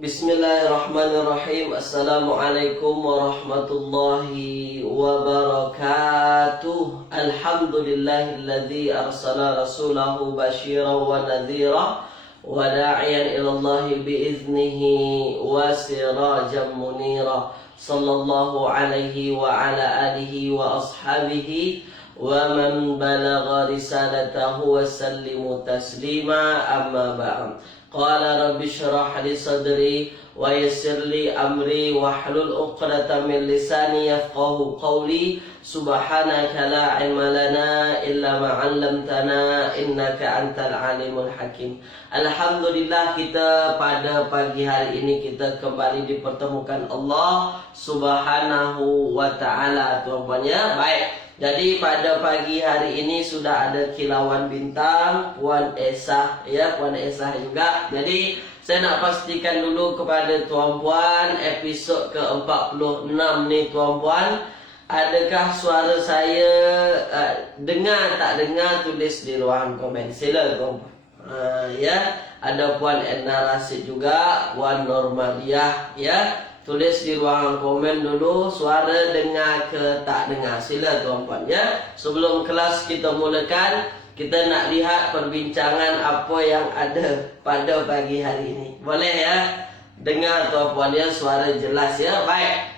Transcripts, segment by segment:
Bismillahirrahmanirrahim. Assalamualaikum warahmatullahi wabarakatuh. Alhamdulillahilladzi arsala rasulahu basyiran wa nadhira wa da'iyan ilallahi biiznihi wa sirajan munira. Sallallahu alaihi wa ala alihi wa ashabihi wa man balagha risalatahu wa sallimu taslima, amma ba'd. Qala rabbi syrah li sadri wa yassir li amri wahlul 'uqdatam min lisani yafqahu qawli. Subhanaka la ilma lana illa ma 'allamtana innaka antal alimul hakim. Alhamdulillah, kita pada pagi hari ini kita kembali dipertemukan Allah Subhanahu wa taala, tuan-tuannya. Baik. Jadi pada pagi hari ini sudah ada kilauan bintang Puan Esah, ya, Puan Esah juga. Jadi saya nak pastikan dulu kepada tuan-puan, episod ke-46 ni tuan-puan, adakah suara saya dengar tak dengar, tulis di ruangan komen. Sila tuan-puan. Ya, ada Puan Edna Rasid juga, Puan Normaliah, ya. Tulis di ruangan komen dulu suara dengar ke tak dengar. Sila tuan-puan, ya. Sebelum kelas kita mulakan, kita nak lihat perbincangan apa yang ada pada pagi hari ini. Boleh ya? Dengar tuan-puan ya, suara jelas ya. Baik.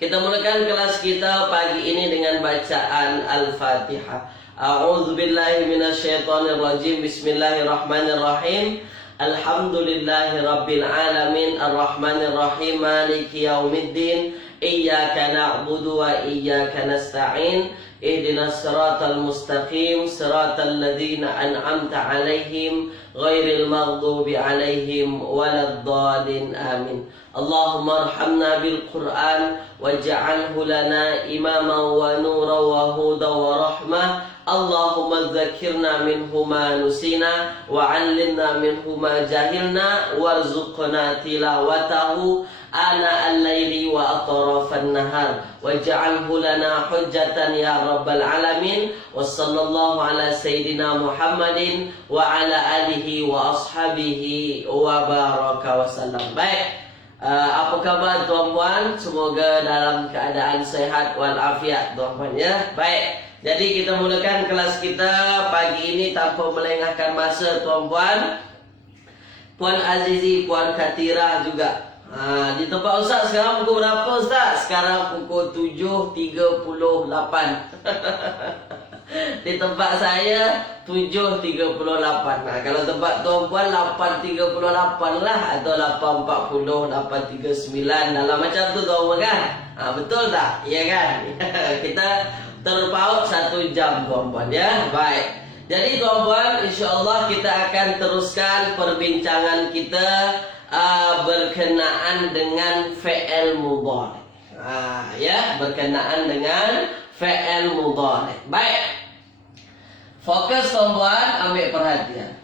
Kita mulakan kelas kita pagi ini dengan bacaan Al-Fatihah. A'udzubillahi minasyaitonirrajim. Bismillahirrahmanirrahim. Alhamdulillahi rabbil alamin, arrahmanir rahim, maliki yaumiddin, iyyaka na'budu wa iyyaka nasta'in, ihdinas siratal mustaqim, siratal ladzina an'amta 'alaihim, ghairil maghdubi 'alaihim waladdallin. Amin. Allahumma arhamna bil Qur'an waj'alhu lana imaman wa nuran wa hudan wa rahmah. Allahumma dzakirna minhu ma nusina wa 'allimna minhu ma jahilna warzuqna tilawatahu ana al-laili wa atrafan nahar waj'alhu lana hujjatan ya rabbal alamin. Wassallallahu ala sayyidina Muhammadin wa ala alihi wa ashabihi wa baraka wasallam. Baik. Apa khabar tuan-puan? Semoga dalam keadaan sehat walafiat tuan-puan ya. Baik. Jadi kita mulakan kelas kita pagi ini tanpa melengahkan masa tuan-puan. Puan Azizi, Puan Katira juga. Di tempat Ustaz sekarang pukul berapa Ustaz? Sekarang pukul 7.38. Di tempat saya 7.38. Kalau tempat tuan-puan 8.38 lah, atau 8.40, 8.39, dalam macam tu tuan-puan kan? Betul tak? Iya kan? Kita terpaut 1 jam tuan-puan ya. Baik. Jadi tuan-puan, insyaAllah kita akan teruskan perbincangan kita berkenaan dengan fi'il mudhari. Ya, berkenaan dengan fi'il mudhari. Baik. Fokus tuan-puan, ambil perhatian.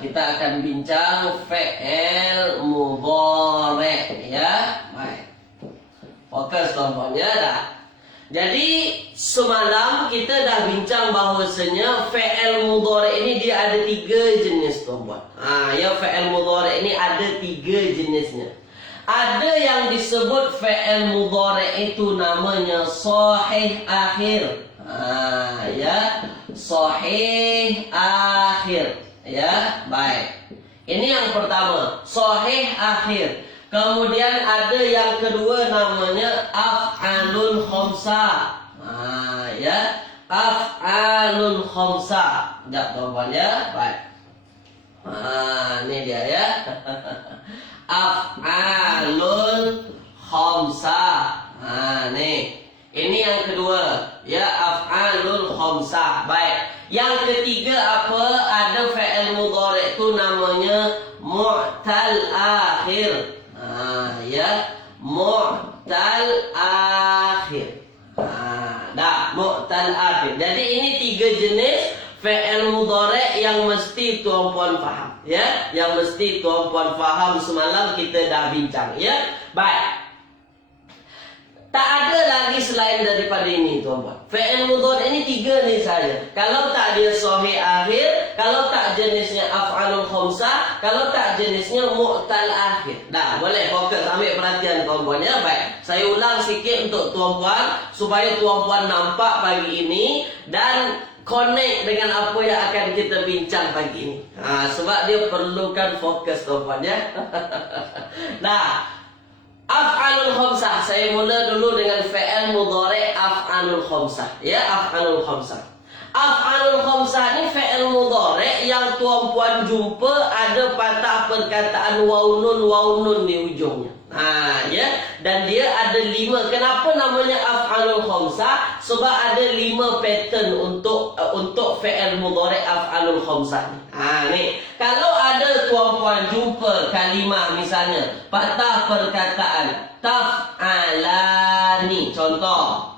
Kita akan bincang fi'il mudhari ya. Baik. Fokus tuan-puan ya dah. Jadi semalam kita dah bincang bahawasanya fi'il mudhari ini dia ada 3 jenis tuan-puan. Ya, fi'il mudhari ini ada 3 jenisnya. Ada yang disebut fi'il mudhari itu namanya sahih akhir. Ya, sahih akhir. Ya, baik. Ini yang pertama, sahih akhir. Kemudian ada yang kedua namanya af'alul khamsah. Ya, af'alul khamsah. Sekejap tuan-tuan ya. Baik. Ini dia ya. Af'alul khamsah. Nih. Ini yang kedua. Ya, af'alul khamsah. Baik. Yang ketiga apa? Ada fi'il mudhari itu namanya mu'tal akhir. Ya, mu'tal akhir. Dah, mu'tal akhir. Jadi ini 3 jenis fi'il mudhari yang mesti tuan-puan faham. Ya, yang mesti tuan-puan faham, semalam kita dah bincang. Ya, baik. Tak ada lagi selain daripada ini tuan-puan. Fi'il mudhari ini 3 ni saja. Kalau tak dia sahih akhir, kalau tak jenisnya af'alul khamsah, kalau tak jenisnya mu'tal akhir. Dah, boleh fokus ambil perhatian tuan-puan ya. Baik, saya ulang sikit untuk tuan-puan supaya tuan-puan nampak pagi ini dan connect dengan apa yang akan kita bincang pagi ini. Sebab dia perlukan fokus tuan-puan ya. Nah, af'alul khamsah. Saya mula dulu dengan fi'il mudhari' af'alul khamsah. Ya, af'alul khamsah. Af'alul khamsah ni fi'il mudhari' yang tuan-puan jumpa ada patah perkataan waw nun di ujungnya. Ya, dan dia ada 5. Kenapa namanya af'alul khamsah? Sebab ada 5 pattern untuk fi'il mudhari' af'alul khamsah. Ni. Kalau ada tuan-puan jumpa kalimah misalnya patah perkataan taf'alani, contoh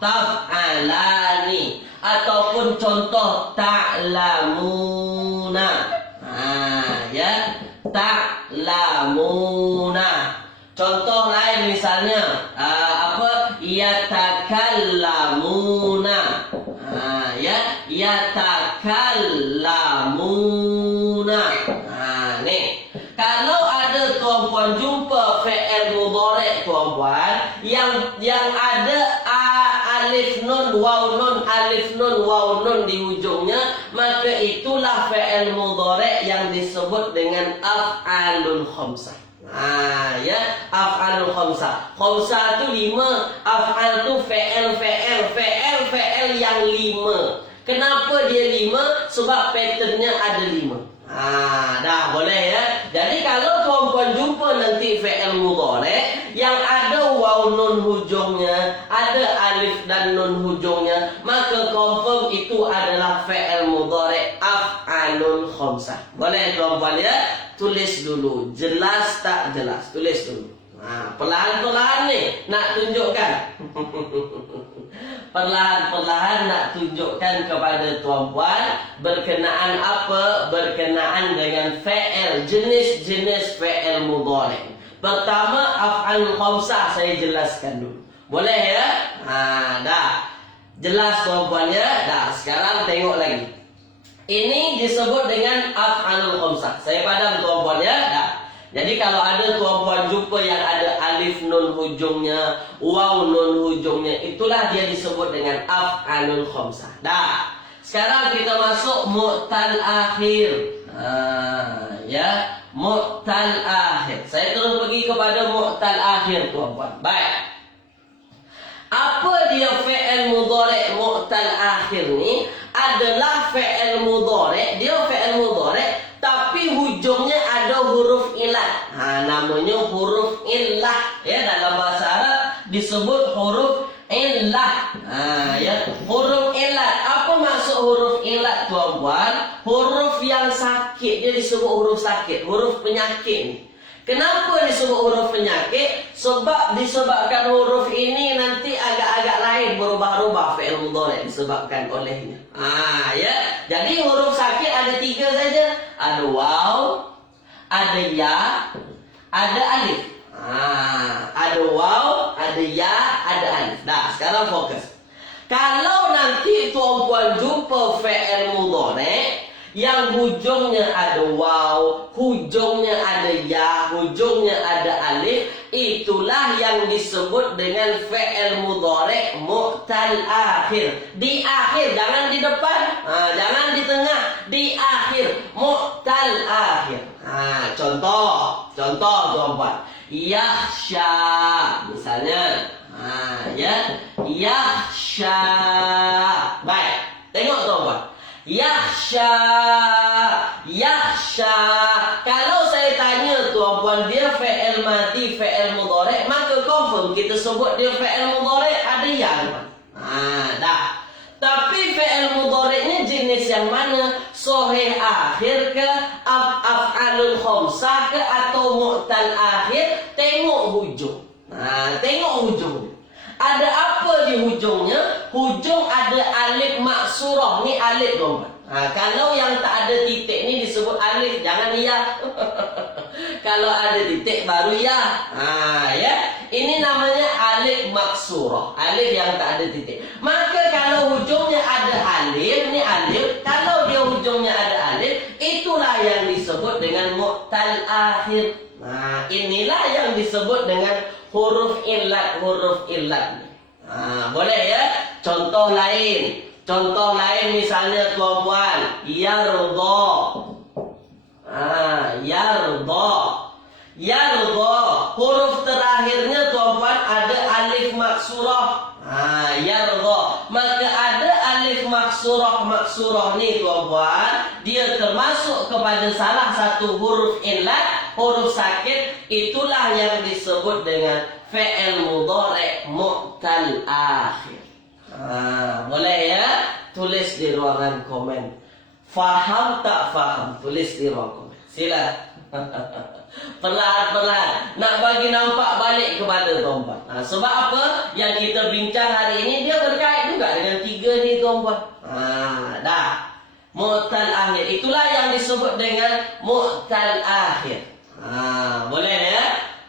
taf'alani, ataupun contoh ta'lamuna. Ya, ta'lamuna. Contoh lain misalnya yatakallamuna. Ya, yatakallamuna. Nih. Kalau ada tuan-puan jumpa fi'il mudhari' tuan-puan yang ada alif nun waw nun di ujungnya, maka itulah fi'il mudhari' yang disebut dengan af'alul khamsah. Ya, af'alul khamsah. Khamsah tu 5, af'al tu fi'il yang 5. Kenapa dia 5? Sebab patternnya ada 5. Dah boleh ya. Jadi kalau tuan-puan jumpa nanti fi'il mudhari' yang ada waw nun hujungnya, ada alif dan nun hujungnya, maka confirm itu adalah fi'il mudhari' af'alul khamsah. Boleh tuan-puan ya? Tulis dulu. Jelas tak jelas? Tulis dulu. Perlahan-perlahan ni nak tunjukkan. Perlahan-perlahan nak tunjukkan kepada tuan-puan berkenaan apa? Berkenaan dengan fi'il, jenis-jenis fi'il mudhari'. Pertama, af'alul khamsah saya jelaskan dulu. Boleh ya? Dah. Jelas tuan-puan ya? Dah, sekarang tengok lagi. Ini disebut dengan af'alul khamsah. Saya padam tuan-puan ya? Dah. Jadi kalau ada tuan-puan jumpa yang ada alif nun hujungnya, waw nun hujungnya, itulah dia disebut dengan af'alul khamsah. Dah. Sekarang kita masuk mu'tal akhir. Ya, mu'tal akhir. Saya terus pergi kepada mu'tal akhir tuan-puan. Baik. Apa dia fi'il mudhari' mu'tal akhir ni? Adalah fi'il mudhari', dia fi'il mudhari' tapi hujungnya ada huruf ilat. Namanya huruf illah. Ya, dalam bahasa Arab disebut huruf illah. Ya, huruf ilat. Apa maksud huruf ilat tuan-puan? Huruf yang sakit, dia disebut huruf sakit, huruf penyakit ni. Kenapa disebut huruf penyakit? Sebab disebabkan huruf ini nanti agak-agak lain, berubah-ubah fi'il mudhari' disebabkan olehnya. Ya. Jadi huruf sakit ada 3 saja. Ada waw, ada ya, ada alif. Ada waw, ada ya, ada alif. Dah, sekarang fokus. Kalau nanti tuan-puan jumpa fi'il mudhari' yang hujungnya ada waw, hujungnya ada ya, hujungnya ada alif, itulah yang disebut dengan fi'il mudhari' mu'tal akhir. Di akhir, jangan di depan, jangan di tengah, di akhir, mu'tal akhir. Contoh tuan-puan, yakhsha misalnya. Ya, yakhsha. Baik, tengok tuan-puan. Yakhsha. Kalau saya tanya tuan-puan, dia fi'il madhi, fi'il mudhari', maka confirm kita sebut dia fi'il mudhari', ada ya. Dah. Tapi fi'il mudhari' ni jenis yang mana? Sahih akhir ke, af'alul khamsah ke, atau mu'tal akhir? Tengok hujung. Tengok hujung. Ada apa di hujungnya? Hujung ada alif maksurah. Ni alif tuan-puan. Kalau yang tak ada titik ni disebut alif, jangan ya. Kalau ada titik baru ya. Ya. Ini namanya alif maksurah. Alif yang tak ada titik. Maka kalau hujungnya ada alif, ni alif. Kalau dia hujung mu'tal akhir. Nah, inilah yang disebut dengan huruf illat, huruf illat. Boleh ya? Contoh lain misalnya tuan-puan, yarda. Yarda, huruf terakhirnya tuan-puan ada alif maksurah. Yarda, maka ada alif maksurah ni tuan-puan, dia termasuk kepada salah satu huruf illat, huruf sakit. Itulah yang disebut dengan fi'il mudhari' mu'tal akhir. Boleh ya? Tulis di ruangan komen. Faham tak faham? Tulis di ruang komen. Sila. Perlahan-perlahan nak bagi nampak balik kepada tuan-puan. Sebab apa? Yang kita bincang hari ini dia berkait juga dengan tiga ni tuan-puan. Dah. Mu'tal akhir. Itulah yang disebut dengan mu'tal akhir. Boleh ya?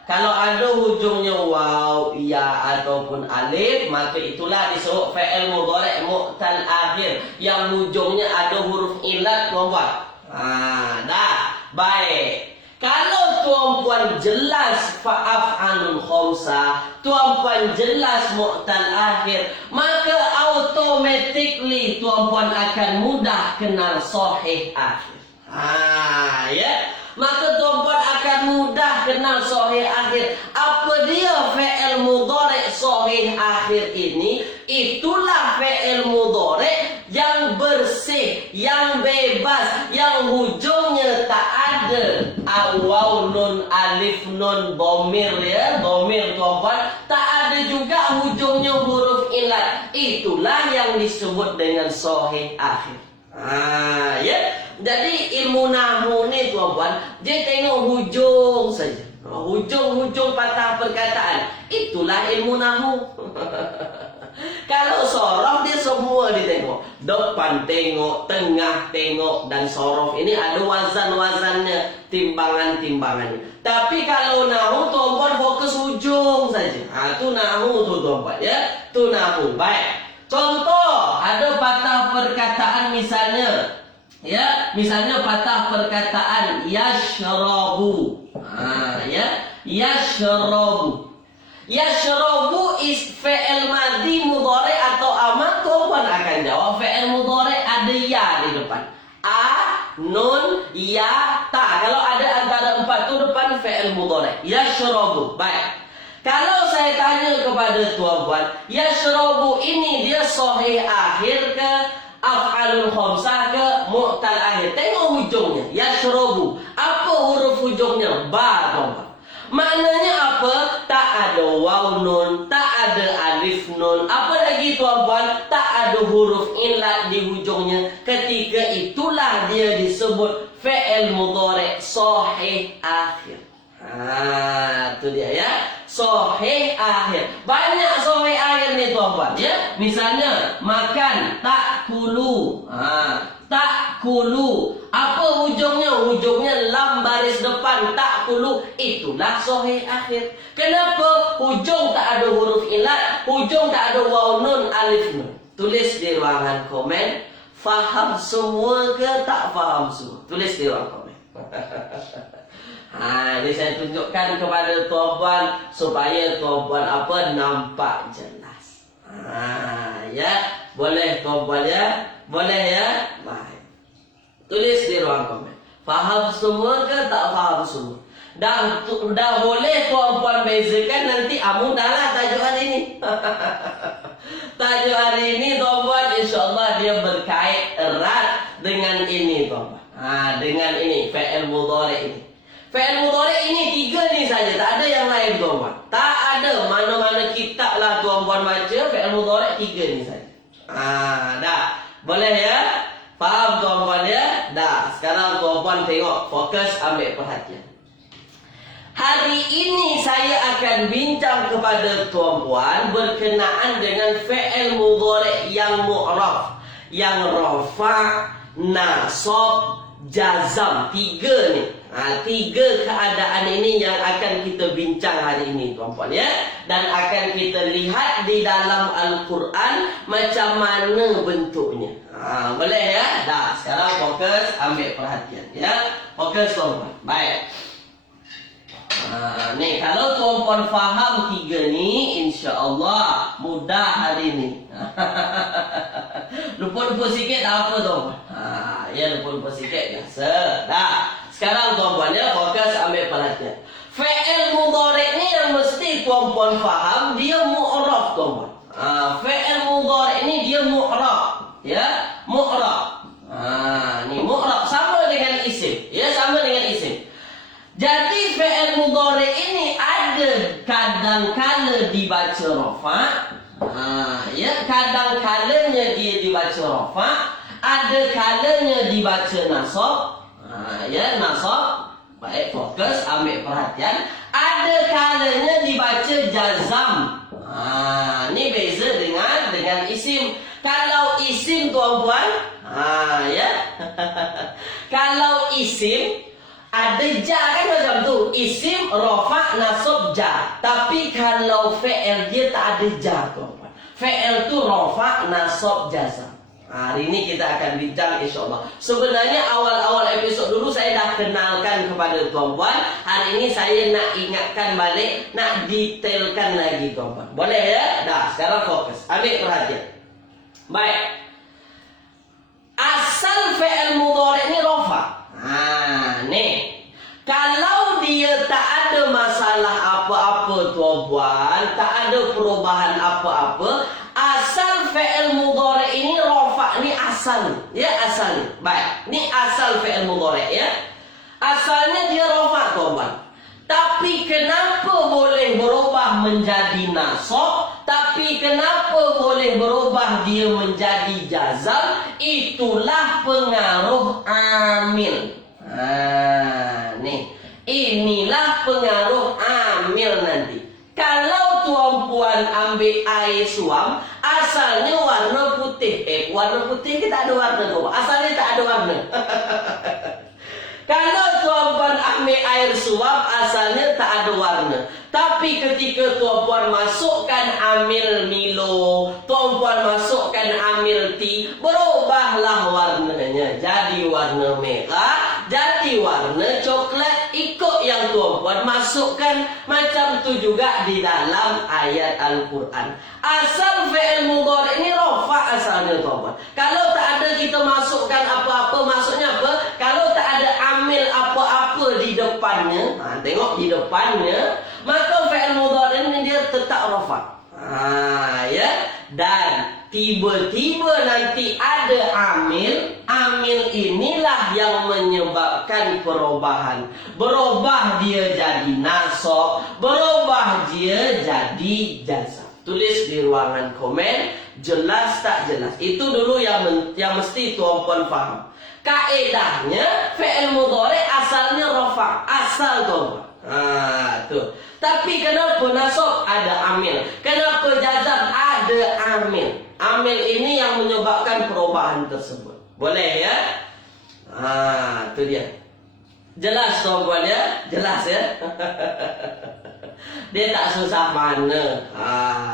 Kalau ada hujungnya waw, ya ataupun alif, maka itulah disebut fi'il mudhari' mu'tal akhir, yang hujungnya ada huruf illat tuan-puan. Dah. Baik. Kalau tuan-puan jelas fa'af'alul khamsah, tuan-puan jelas mu'tal akhir, maka automatically tuan-puan akan mudah kenal sahih akhir. Ya. Maka tuan-puan akan mudah kenal sahih akhir. Apa dia fi'il mudhari' sahih akhir ini? Itulah fi'il mudhari' yang bersih, yang bebas, yang hujungnya tak ada waw, nun, alif, nun, dhamir ya, dhamir tuan-puan, tak ada juga hujungnya huruf illat. Itulah yang disebut dengan sahih akhir. Ya. Jadi ilmu nahwu ni tuan-puan, dia tengok hujung saja. Hujung-hujung patah perkataan. Itulah ilmu nahwu. Kalau sorof dia semua ditengok. Depan tengok, tengah tengok, dan sorof ini ada wazan-wazannya, timbangan-timbangannya. Tapi kalau nahwu tuan-puan fokus hujung saja. Tu nahwu tu tuan-puan ya. Tu nahwu. Baik. Contoh, ada patah perkataan misalnya. Ya, misalnya patah perkataan yashrabu. Ya, yashrabu. Yashrabu is fi'il madhi mudhari' atau amar? Tuan-puan akan jawab fi'il mudhari' ada ya di depan. Nun, ya, ta. Kalau ada antara empat tu depan fi'il mudhari'. Yashrabu. Baik. Kalau saya tanya kepada tuan-puan, yashrabu ini dia sahih akhir ke af'alul khamsah ke mu'tal akhir? Tengok hujungnya. Yashrabu. Apa huruf hujungnya? Ba, tuan-puan. Maknanya apa? Tak ada waw nun, tak ada alif nun. Apa lagi tuan-puan? Tak ada huruf illat di hujungnya. Ketika itulah dia disebut fi'il mudhari' sahih akhir. Itu dia ya. Sahih akhir. Banyak sahih akhir ni tuan-puan ya. Misalnya makan, takulu. Takulu. Apa hujungnya? Hujungnya lam baris depan, takulu. Itulah sahih akhir. Kenapa? Hujung tak ada huruf illat, hujung tak ada waw nun, alif nun. Tulis di ruangan komen. Faham semua ke tak faham semua? Tulis di ruangan komen. Ini saya tunjukkan kepada tuan-puan supaya tuan-puan apa nampak jelas. Ya, boleh tuan-puan ya, boleh ya. Baik. Tulis di ruang komen. Faham semua ke tak faham semua? Dah boleh tuan-puan bezakan nanti mudahlah tajuk hari ini. Tajuk hari ini tuan-puan insya-Allah dia berkait erat dengan ini tuan-puan. Dengan ini fi'il mudhari' ini. Fi'il mudhari' ini tiga ni saja, tak ada yang lain tuan-puan. Tak ada mana-mana kitab lah tuan-puan baca, fi'il mudhari' tiga ni saja. Dah. Boleh ya? Faham tuan-puan ya? Dah. Sekarang tuan-puan tengok, fokus ambil perhatian. Hari ini saya akan bincang kepada tuan-puan berkenaan dengan fi'il mudhari' yang mu'raf, yang rafa', nasab, jazam. Tiga ni. Tiga keadaan ini yang akan kita bincang hari ini tuan-puan ya. Dan akan kita lihat di dalam Al-Quran macam mana bentuknya. Boleh ya? Dah, sekarang fokus ambil perhatian ya. Fokus tuan-tuan. Baik. Nih kalau tuan-tuan faham 3 ni, insya-Allah mudah hari ni. Lupa-lupa sikit tak apa tuan-tuan. Ya lupa-lupa sikit biasa. Dah. Sekarang tuan-tuan ya, fokus ambil perhatian. Fi'il mudhari' ni yang mesti tuan-tuan faham, dia mu'rab tuan-tuan. Fi'il mudhari' ni dia mu'rab. Ya, mu'rab. Ni mu'rab sama dengan isim. Ya, sama dengan isim. Jadi fi'il mudhari' ini ada kadang-kala dibaca rafa'. Ya, kadang-kalanya dia dibaca rafa', ada kalanya dibaca nasab. Ya, nasab. Baik, fokus, ambil perhatian. Ada kalanya dibaca jazam. Ni beza dengan isim. Kalau isim tuan-tuan, ya. Kalau isim ada ja kan macam tu. Isim, rafa', nasab, ja. Tapi kalau fi'il dia tak ada ja tuan-tuan. Fi'il tu rafa', nasab, jazam. Hari ini kita akan bincang insya-Allah. Sebenarnya awal-awal episod dulu saya dah kenalkan kepada tuan-tuan. Hari ini saya nak ingatkan balik, nak detailkan lagi tuan-tuan. Boleh ya? Dah, sekarang fokus. Ambil perhatian. Baik. Asal fi'il mudhari' ni rafa'. Nih. Kalau dia tak ada masalah apa-apa tuan-tuan, tak ada perubahan apa-apa, asal fi'il mudhari' ini rafa' ni asal. Ya, asal. Baik. Ni asal fi'il mudhari' ya. Asalnya dia rafa' tuan-tuan. Tapi kenapa boleh berubah menjadi nasab? Tapi kenapa boleh berubah dia menjadi jazam? Itulah pengaruh amil. Nih. Inilah pengaruh amil nanti. Kalau tuan-puan ambil air suam, asalnya warna putih. Warna putih kita ada warna kok. Asalnya tak ada warna. Kalau tuan-puan ambil air suam, asalnya tak ada warna. Tapi ketika tuan-puan masukkan amil Milo, tuan-puan masukkan amil tea, berubahlah warnanya. Jadi warna merah, jadi warna coklat. Ikut yang tuan-puan masukkan. Macam tu juga di dalam ayat Al-Quran. Asal fi'il mudhari' ini rafa' asalnya tuan-puan. Kalau tak ada kita masukkan apa-apa, maksudnya apa? Kalau tak ada amil apa-apa di depannya, tengok di depannya, maka fi'il mudhari' ini dia tetap rafa'. Ya. Dan tiba-tiba nanti ada amil. Amil inilah yang menyebabkan perubahan. Berubah dia jadi nasab, berubah dia jadi jazam. Tulis di ruangan komen, jelas tak jelas. Itu dulu yang mesti tuan-puan faham. Kaedahnya fi'il mudhari' asalnya rafa', asal tuan-puan. Tuh. Tapi kenapa nasab ada amil? Kenapa jazam ada amil? Amil ini yang menyebabkan perubahan tersebut. Boleh ya? Itu dia. Jelas tuan-puan ya? Jelas ya? Dia tak susah mana.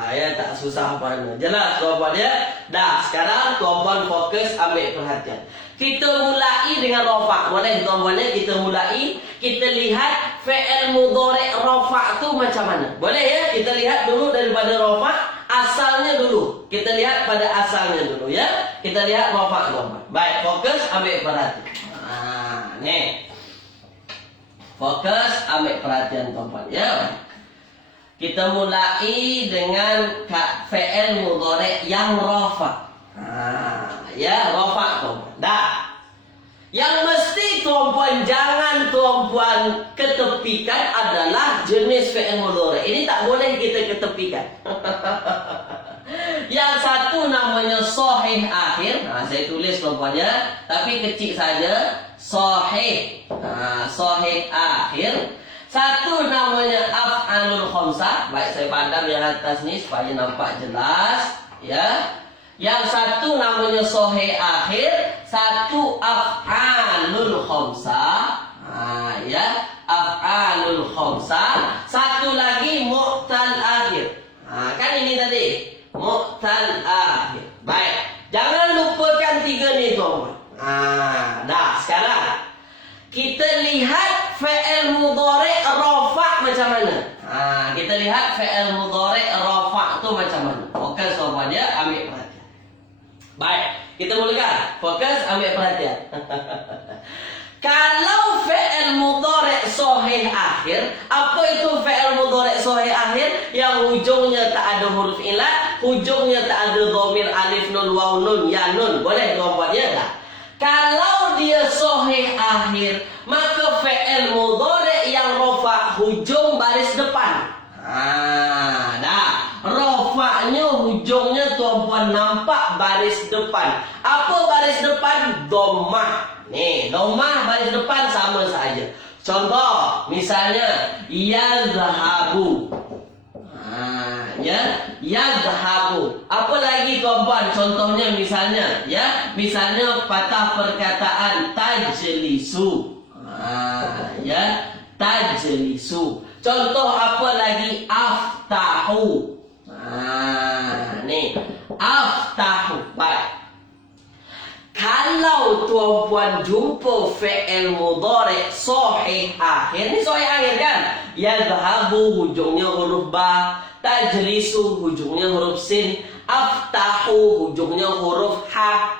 Ya tak susah mana. Jelas tuan-puan ya? Dah, sekarang tuan-puan fokus ambil perhatian. Kita mulai dengan rafa'. Boleh tuan-puan ya? Kita mulai. Kita lihat fi'il mudhari' rafa' tu macam mana. Boleh ya? Kita lihat dulu daripada rafa'. Asalnya dulu. Kita lihat pada asalnya dulu ya. Kita lihat rafa' tuan-puan. Baik, fokus ambil perhatian. Nih. Fokus ambil perhatian tuan-puan ya. Kita mulai dengan fi'il mudhari' yang rafa'. Ya, rafa' tuan-puan. Dah. Yang mesti tuan-puan jangan tuan-puan ketepikan adalah jenis fi'il mudhari'. Ini tak boleh kita ketepikan. Yang satu namanya sahih akhir. Saya tulis tuan-puan ya. Tapi kecil saja. Sahih. Sahih akhir. Satu namanya af'alul khamsah. Baik, saya padam yang atas ni supaya nampak jelas. Ya. Yang satu namanya sahih akhir. Satu af'alul khamsah. Ya. Af'alul khamsah. Satu lagi mu'tal akhir. Kan ini tadi. Mu'tal akhir. Baik. Jangan lupakan 3 macam mana? Kita lihat fi'il mudhari' rafa' tu macam mana. Fokus tuan-tuan ya, ambil perhatian. Baik, kita mulakan. Fokus, ambil perhatian. Kalau fi'il mudhari' sahih akhir, apa itu fi'il mudhari' sahih akhir? Yang hujungnya tak ada huruf ilat, hujungnya tak ada dhamir alif nun waw nun ya nun. Boleh tuan-tuan ya tak? Kalau dia sahih akhir, maka fi'il mudhari' yang rafa' hujung baris depan. Dah. Rafa'nya hujungnya tuan-puan nampak baris depan. Apa baris depan? Dhammah. Nih, dhammah baris depan sama saja. Contoh, misalnya yazhabu. Yazhabu. Apa lagi tuan-puan? Contohnya misalnya, ya, misalnya patah perkataan tajlisu. Tajlisu. Contoh apa lagi? Aftahu. Nih, aftahu. Baik. Kalau tuan-puan jumpa fi'il mudhari' sahih akhir, ni sahih akhir kan? Yazhabu hujungnya huruf ba, tajlisu hujungnya huruf sin, aftahu hujungnya huruf ha.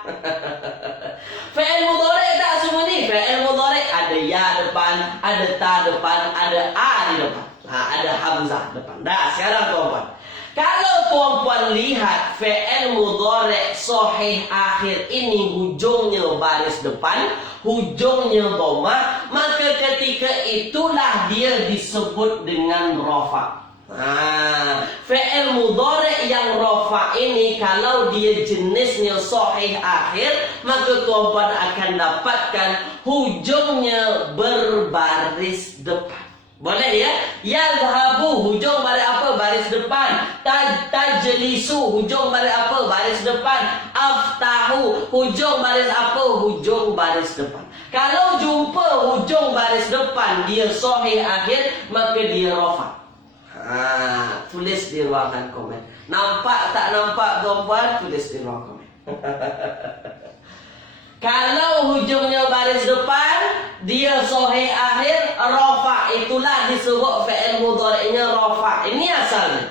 Fi'il mudhari' tak semua ni. Fi'il mudhari' ada ya depan, ada ta depan, ada a di depan. Ada hamzah depan. Dah, sekarang tuan-puan, kalau tuan-puan lihat fi'il mudhari' sahih akhir ini hujungnya baris depan, hujungnya dhammah, maka ketika itulah dia disebut dengan rafa'. Fi'il mudhari' yang rafa' ini kalau dia jenisnya sahih akhir, maka tuan-puan akan dapatkan hujungnya berbaris depan. Boleh ya? Yazhabu hujung baris apa? Baris depan. Tajlisu hujung baris apa? Baris depan. Aftahu hujung baris apa? Hujung baris depan. Kalau jumpa hujung baris depan dia sahih akhir, maka dia rafa'. Tulis di ruangan komen. Nampak tak nampak tuan-puan? Tulis di ruang komen. Kalau hujungnya baris depan, dia sahih akhir, rafa', itulah disebut fi'il mudhari'nya rafa'. Ini asalnya.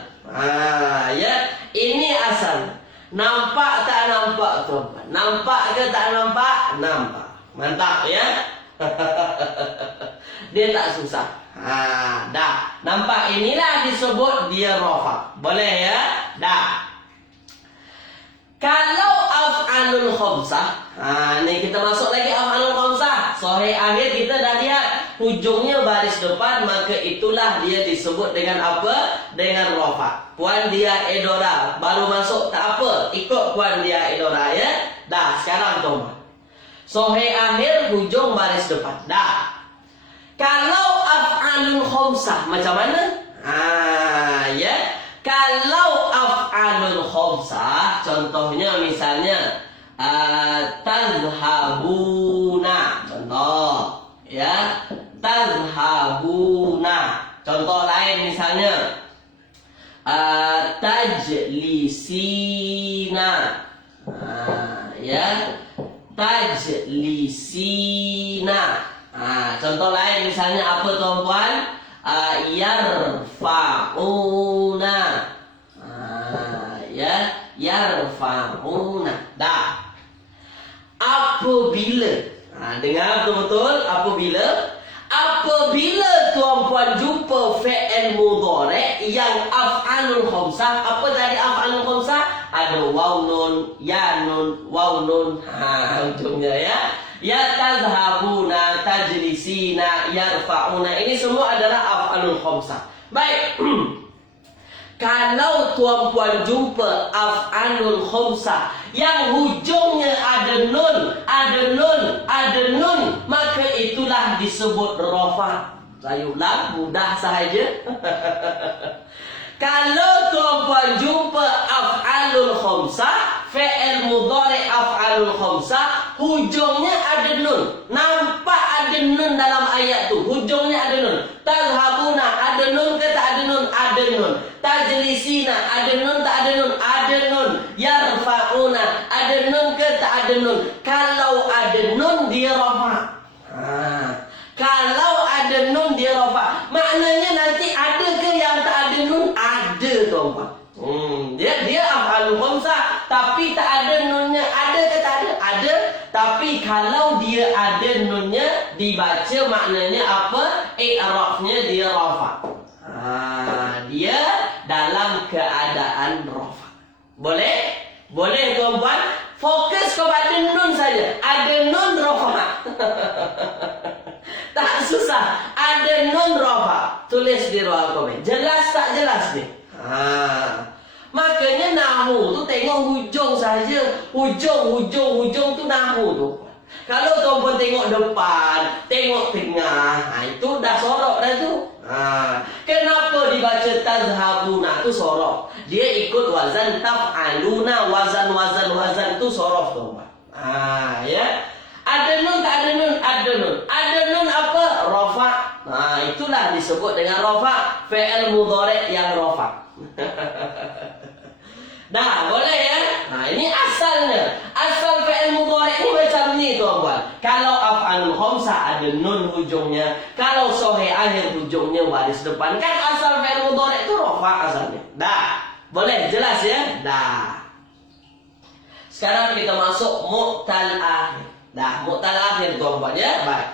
Ya, ini asalnya. Nampak tak nampak tuan-tuan? Nampak ke tak nampak? Nampak. Mantap ya. Dia tak susah. Dah. Nampak, inilah disebut dia rafa'. Boleh ya? Dah. Kalau af'alul khamsah, ni kita masuk lagi af'alul khamsah. Sahih akhir kita dah lihat hujungnya baris depan, maka itulah dia disebut dengan apa? Dengan rafa'. Puan dia edora, baru masuk tak apa, ikut puan dia edora ya. Dah, sekarang tuan. Sahih akhir hujung baris depan. Dah. Kalau af'alul khamsah macam mana? Ya. Kalau af'alul khamsah, contohnya misalnya tazhabuna, contoh ya, tazhabuna. Contoh lain misalnya tajlisina, ya, tajlisina. Contoh lain misalnya apa tuan-puan? Yarfa'una. Ya, yarfa'una. Dah. Apabila, dengar betul-betul, apabila tuan-puan jumpa fi'il mudhari' yang af'alul khamsah, apa tadi af'alul khamsah? Ada waw nun, ya nun, waw nun. Ujungnya ya. Ya tazhabuna, tajlisina, yarfa'una. Ini semua adalah af'alul khamsah. Baik. Kalau tuan-puan jumpa af'alul khamsah yang hujungnya ada nun, maka itulah disebut rafa'. Saya ulang, mudah sahaja. Kalau tuan-puan jumpa af'alul khamsah, fi'il mudhari' af'alul khamsah, hujungnya ada nun. Nampak ada nun dalam ayat tu. Hujungnya ada nun. Tazhabuna, ada nun ke tak ada nun? Ada nun. Tajlisina, ada nun tak ada nun? Ada nun. Yarfa'una, ada nun ke tak ada nun? Kalau ada nun dia rafa'. Kalau ada nun dia rafa'. Maknanya nanti nanti ada ke yang tak ada nun? Ada tuan-tuan. Dia af'alul khamsah tapi tak ada nunnya. Ada ke tak ada? Ada. Tapi kalau dia ada nunnya, dibaca maknanya apa? I'rabnya dia rafa. Dia dalam keadaan rafa. Boleh? Boleh tuan-tuan? Fokus kepada nun saja. Ada nun rafa. Tak susah. Ada nun rafa. Tulis di ruang komen. Jelas tak jelas ni? Makanya nahu tu tengok hujung saja. Hujung tu nahu tu. Kalau tuan-tuan tengok depan, tengok tengah, itu dah sorok dah tu. Kenapa dibaca tazhabuna tu sorok? Dia ikut wazan taf'aluna, wazan tu sorok tuan-tuan. Ya. Ada nun tak ada nun? Ada nun. Ada nun apa? Rafa. Itulah disebut dengan rafa, fi'il mudhari' yang rafa. Dah, boleh ya? Ini asalnya. Asal fi'il mudhari' ni macam ni tuan-tuan. Kalau af'alul khamsah ada nun hujungnya, kalau sahih akhir hujungnya baris depan. Kan asal fi'il mudhari' itu rafa asalnya. Dah. Boleh jelas ya? Dah. Sekarang kita masuk mu'tal akhir. Dah, mu'tal akhir tuan-tuan ya. Baik.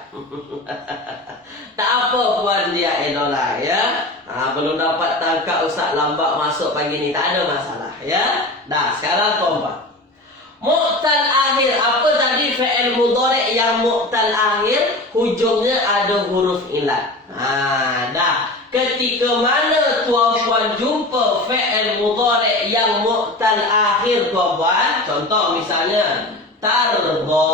Tak apa puan dia idola ya. Belum dapat tangkap ustaz lambat masuk pagi ni, tak ada masalah ya. Dah, sekarang tuan-tuan. Mu'tal akhir, apa tadi fi'il mudhari' yang mu'tal akhir hujungnya ada huruf ilat. Dah. Ketika mana tuan-puan jumpa fi'il mudhari' yang mu'tal akhir tuan-puan, contoh misalnya tarda.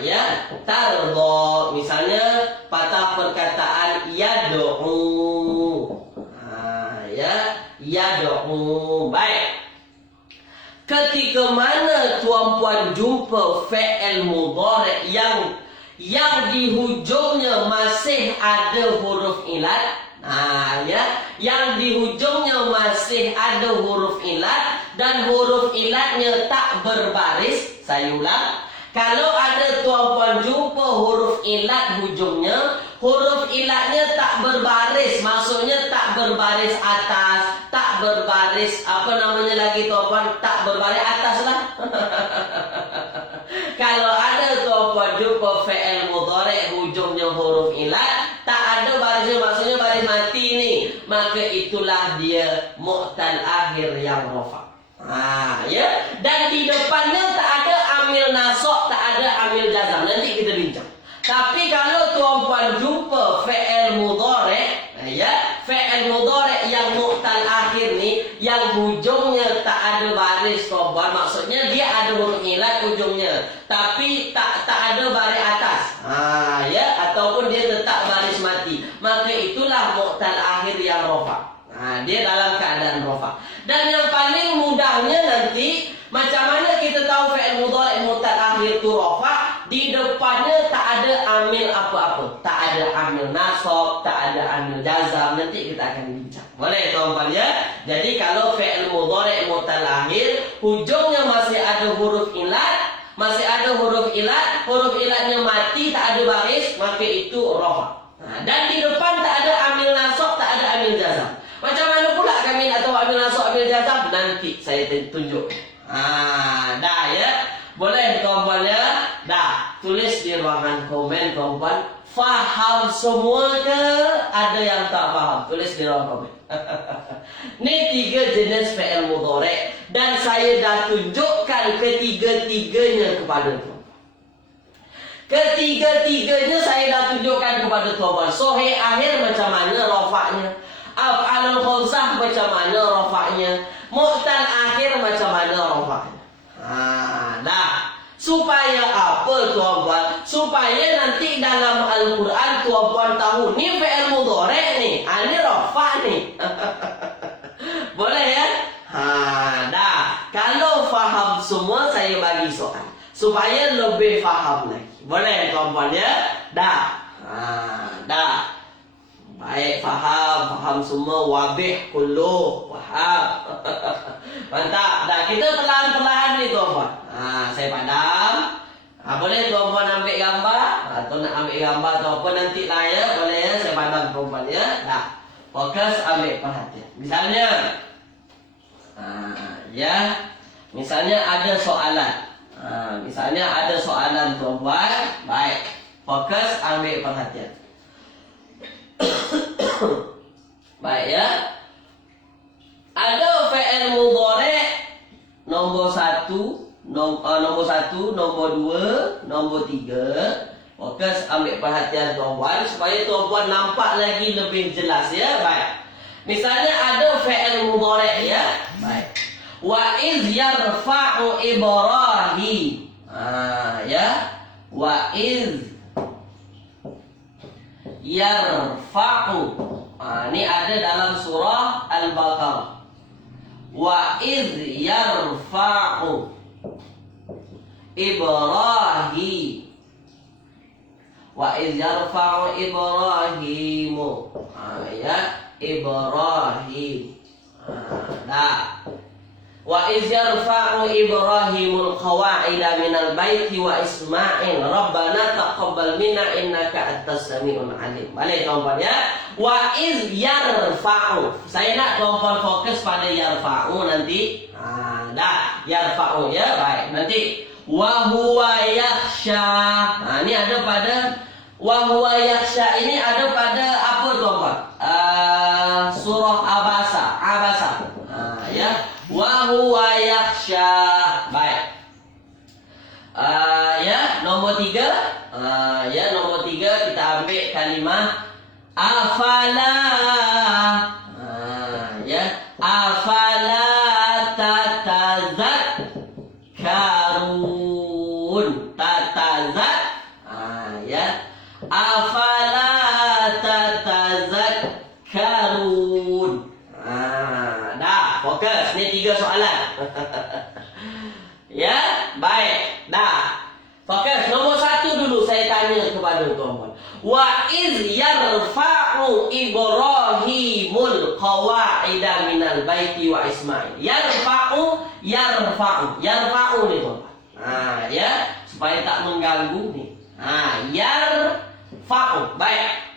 Ya, tarda. Misalnya patah perkataan yad'u. Ya, yad'u. Baik. Ketika mana tuan-puan jumpa fi'il mudhari' yang di hujungnya masih ada huruf ilat, ya, yang di hujungnya masih ada huruf ilat dan huruf ilatnya tak berbaris. Saya ulang. Kalau ada tuan-puan jumpa huruf ilat hujungnya, huruf ilatnya tak berbaris, maksudnya tak berbaris atas, tak berbaris apa namanya lagi tuan-puan, tak berbaris atas lah. Kalau ada tuan-puan jumpa fi'il mudhari' hujungnya huruf ilat, tak ada barisnya, maksudnya baris mati ni, maka itulah dia mu'tal akhir yang rafa. Ya, dan di depannya tak ada amil nasab, tak ada amil jazam. Nanti kita bincang. Tapi kalau tuan-puan jumpa fi'il mudhari', ya, fi'il mudhari' yang mu'tal akhir ni, yang hujungnya tak ada baris tuan-puan, maksudnya dia ada huruf ilat hujungnya, tapi tak ada baris atas. Ya, ataupun dia tetap baris mati, maka itulah mu'tal akhir yang rafa. Dia dalam keadaan rafa. Dan yang paling mudahnya nanti, macam mana kita tahu fi'il mudhari' mu'tal akhir itu rafa? Di depannya tak ada amil apa-apa, tak ada amil nasab, tak ada amil jazam. Nanti kita akan bincang. Boleh tuan-tuan ya? Jadi kalau fi'il mudhari' mu'tal akhir hujungnya masih ada huruf ilat, huruf ilatnya mati, tak ada baris, maka itu rafa. Dan di depan tak ada amil nasab, tak ada amil jazam. Macam mana pula kami nak tahu amil nasab, amil jazam? Nanti saya tunjuk. Dah ya. Boleh tuan-puan ya? Dah. Tulis di ruangan komen tuan-puan. Faham semua ke? Ada yang tak faham? Tulis di ruangan komen. Ini 3 jenis fi'il mudhari' dan saya dah tunjukkan ketiga-tiganya kepada tuan. Ketiga-tiganya saya dah tunjukkan kepada tuan-puan. Sahih akhir macam mana rafa'nya, af'alul khamsah macam mana rafa'nya, mu'tal akhir macam mana rafa'nya. Dah. Supaya apa tuan-puan? Supaya nanti dalam Al-Quran tuan-puan tahu ni fi'il mudhari' ni, ni rafa' ni. Boleh ya? Dah. Kalau faham semua saya bagi soal supaya lebih faham lagi. Boleh tuan-puan ya? Dah. Dah. Baik, faham semua, wabih kullu, faham. Mantap. Dah, kita perlahan-perlahan ni tuan-puan. Saya padam. Boleh tuan-puan ambil gambar atau nak ambil gambar atau apa nanti lah ya. Boleh ya, saya pandang perempuan ya. Dah. Fokus, ambil perhatian. Misalnya, ya, misalnya ada soalan. Misalnya ada soalan perempuan. Baik. Fokus, ambil perhatian. Baik ya. Ada fi'il mudhari' nombor 1, nombor 2, nombor 3. Fokus, ambil perhatian tuan-puan supaya tuan-puan nampak lagi lebih jelas ya. Baik. Misalnya ada fi'il mudhari' ya. Baik. Wa iz yarfa'u Ibrahim. Ya. Wa iz yarfa'u. Ini ada dalam surah Al-Baqarah. Wa iz yarfa'u Ibrahim. Wa iz yarfa'u Ibrahimu. Ya, Ibrahim. Nah. Wa iz yarfa'u Ibrahimul qawa'ida minal baiti wa Ismail Rabbana taqabbal minna innaka antas samiul alim. Balik tuan-tuan ya. Wa iz yarfa'u. Saya nak tuan-tuan fokus pada yarfa'u nanti. Dah, yarfa'u ya. Baik, nanti wa huwa yakhsha. Ini ada pada wa huwa yakhsha, ini ada pada apa tuan-tuan? Surah Abasa. Ya. Wa huwa yakhsha. Baik. Ya, nomor 3. Ya, nomor 3 kita ambil kalimah afala. Ya, afala tatazakkarun. Ya. Afala tatazakkarun. Dah, fokus. Ni 3 soalan. Ya, baik. Dah. Fokus. Nombor 1 dulu saya tanya kepada tuan-tuan. Wa iz yarfa'u Ibrahimul qawa'ida minal baiti wa Ismail. Yarfa'u ni tuan-tuan. Ya, supaya tak mengganggu ni. Yarfa'u. Baik.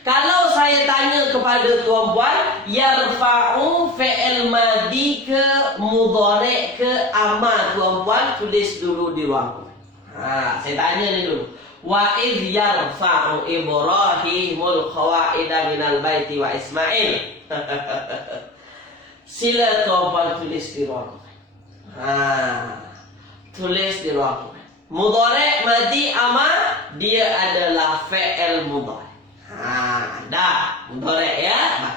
Kalau saya tanya kepada tuan-puan, yarfa'u fi'il madi ke mudhari' ke amar, tuan-puan tulis dulu di ruang komen. Saya tanya ni dulu. Wa iz yarfa'u Ibrahimul qawa'ida minal baiti wa Ismail. Sila tuan-puan tulis di ruang komen. Tulis di ruang komen. Mudhari' madi amar, dia adalah fi'il mudhari'. Dah, mudhari' ya.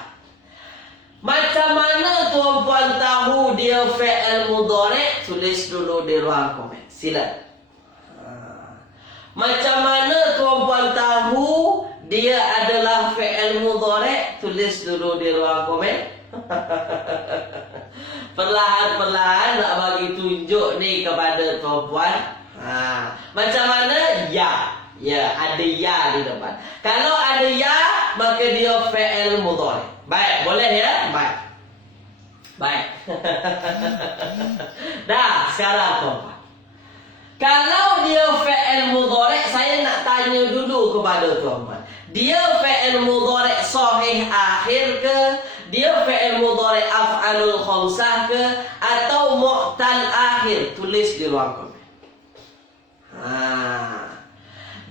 Macam mana tuan-puan tahu dia fi'il mudhari'? Tulis dulu di ruang komen. Sila. Macam mana tuan-puan tahu dia adalah fi'il mudhari'? Tulis dulu di ruang komen. Perlahan-perlahan nak bagi tunjuk ni kepada tuan-puan. Macam mana? Ya. Ya, ada ya di depan. Kalau ada ya, maka dia fi'il mudhari'. Baik, boleh ya? Baik. Dah, sekarang tuan-tuan. Kalau dia fi'il mudhari', saya nak tanya dulu kepada tuan-tuan. Dia fi'il mudhari' sahih akhir ke? Dia fi'il mudhari' af'alul khamsah ke? Atau mu'tal akhir? Tulis di ruang komen.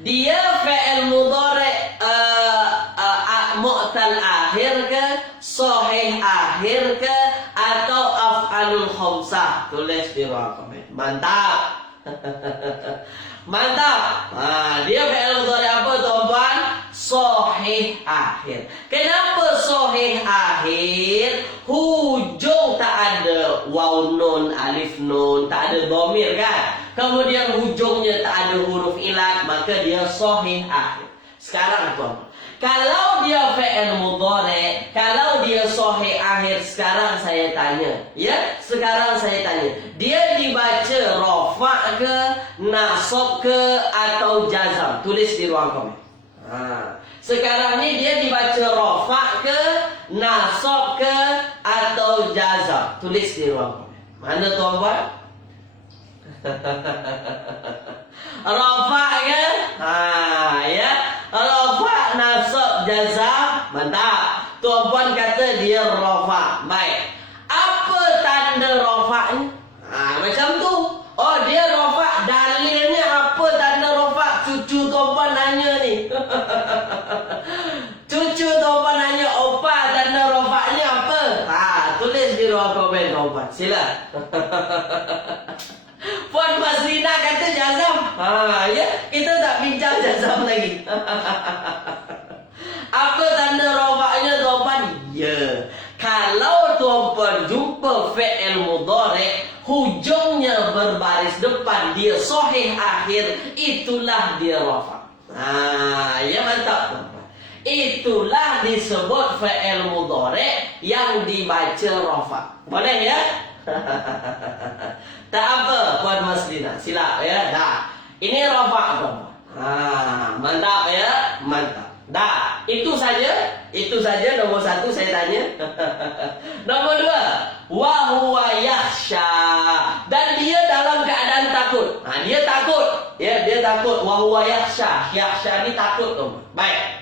Dia fi'il mudhari' mu'tal akhir ke, sahih akhir ke, atau af'alul khamsah? Tulis di ruang komen. Mantap. Mantap. Dia fi'il mudhari' apa tuan-tuan? Sahih akhir. Kenapa sahih akhir? Hujung tak ada waw nun, alif nun, tak ada dhamir kan? Kemudian hujungnya tak ada huruf ilat, maka dia sahih akhir. Sekarang tuan-tuan, kalau dia fi'il mudhari', kalau dia sahih akhir, sekarang saya tanya, ya, sekarang saya tanya, dia dibaca rafa' ke, nasab ke, atau jazam? Tulis di ruang komen. Sekarang ni dia dibaca rafa' ke, nasab ke, atau jazam? Tulis di ruang komen. Mana tuan-tuan? Rafa ke? Ya. Rafa nasab jazam. Mantap. Tuan-puan kata dia rafa. Baik. Apa tanda rafa ni? Macam tu. Oh, dia rafa. Dalilnya apa tanda rafa? Cucu tuan-puan nanya ni. Cucu tuan-puan nanya, opa tanda rofaknya apa? Tulis di ruang komen tuan-puan. Sila. Puan Maslina kata jazam. Ya, kita tak bincang jazam lagi. Apa tanda rofaknya tuan-puan? Ya. Kalau tuan-puan jumpa fi'il mudhari' hujungnya berbaris depan, dia sahih akhir, itulah dia rofak. Ya, mantap tuan-puan. Itulah disebut fi'il mudhari' yang dibaca rafa. Boleh ya? Tak apa Puan Maslina. Silap ya. Dah. Ini rafa tuan. Mantap ya? Mantap. Dah. Itu saja. Itu saja nomor 1 saya tanya. Nomor 2, wa huwa yakhsha. Dan dia dalam keadaan takut. Dia takut. Ya, dia takut. Wa huwa yakhsha. Yakhsha ni takut tuan. Baik.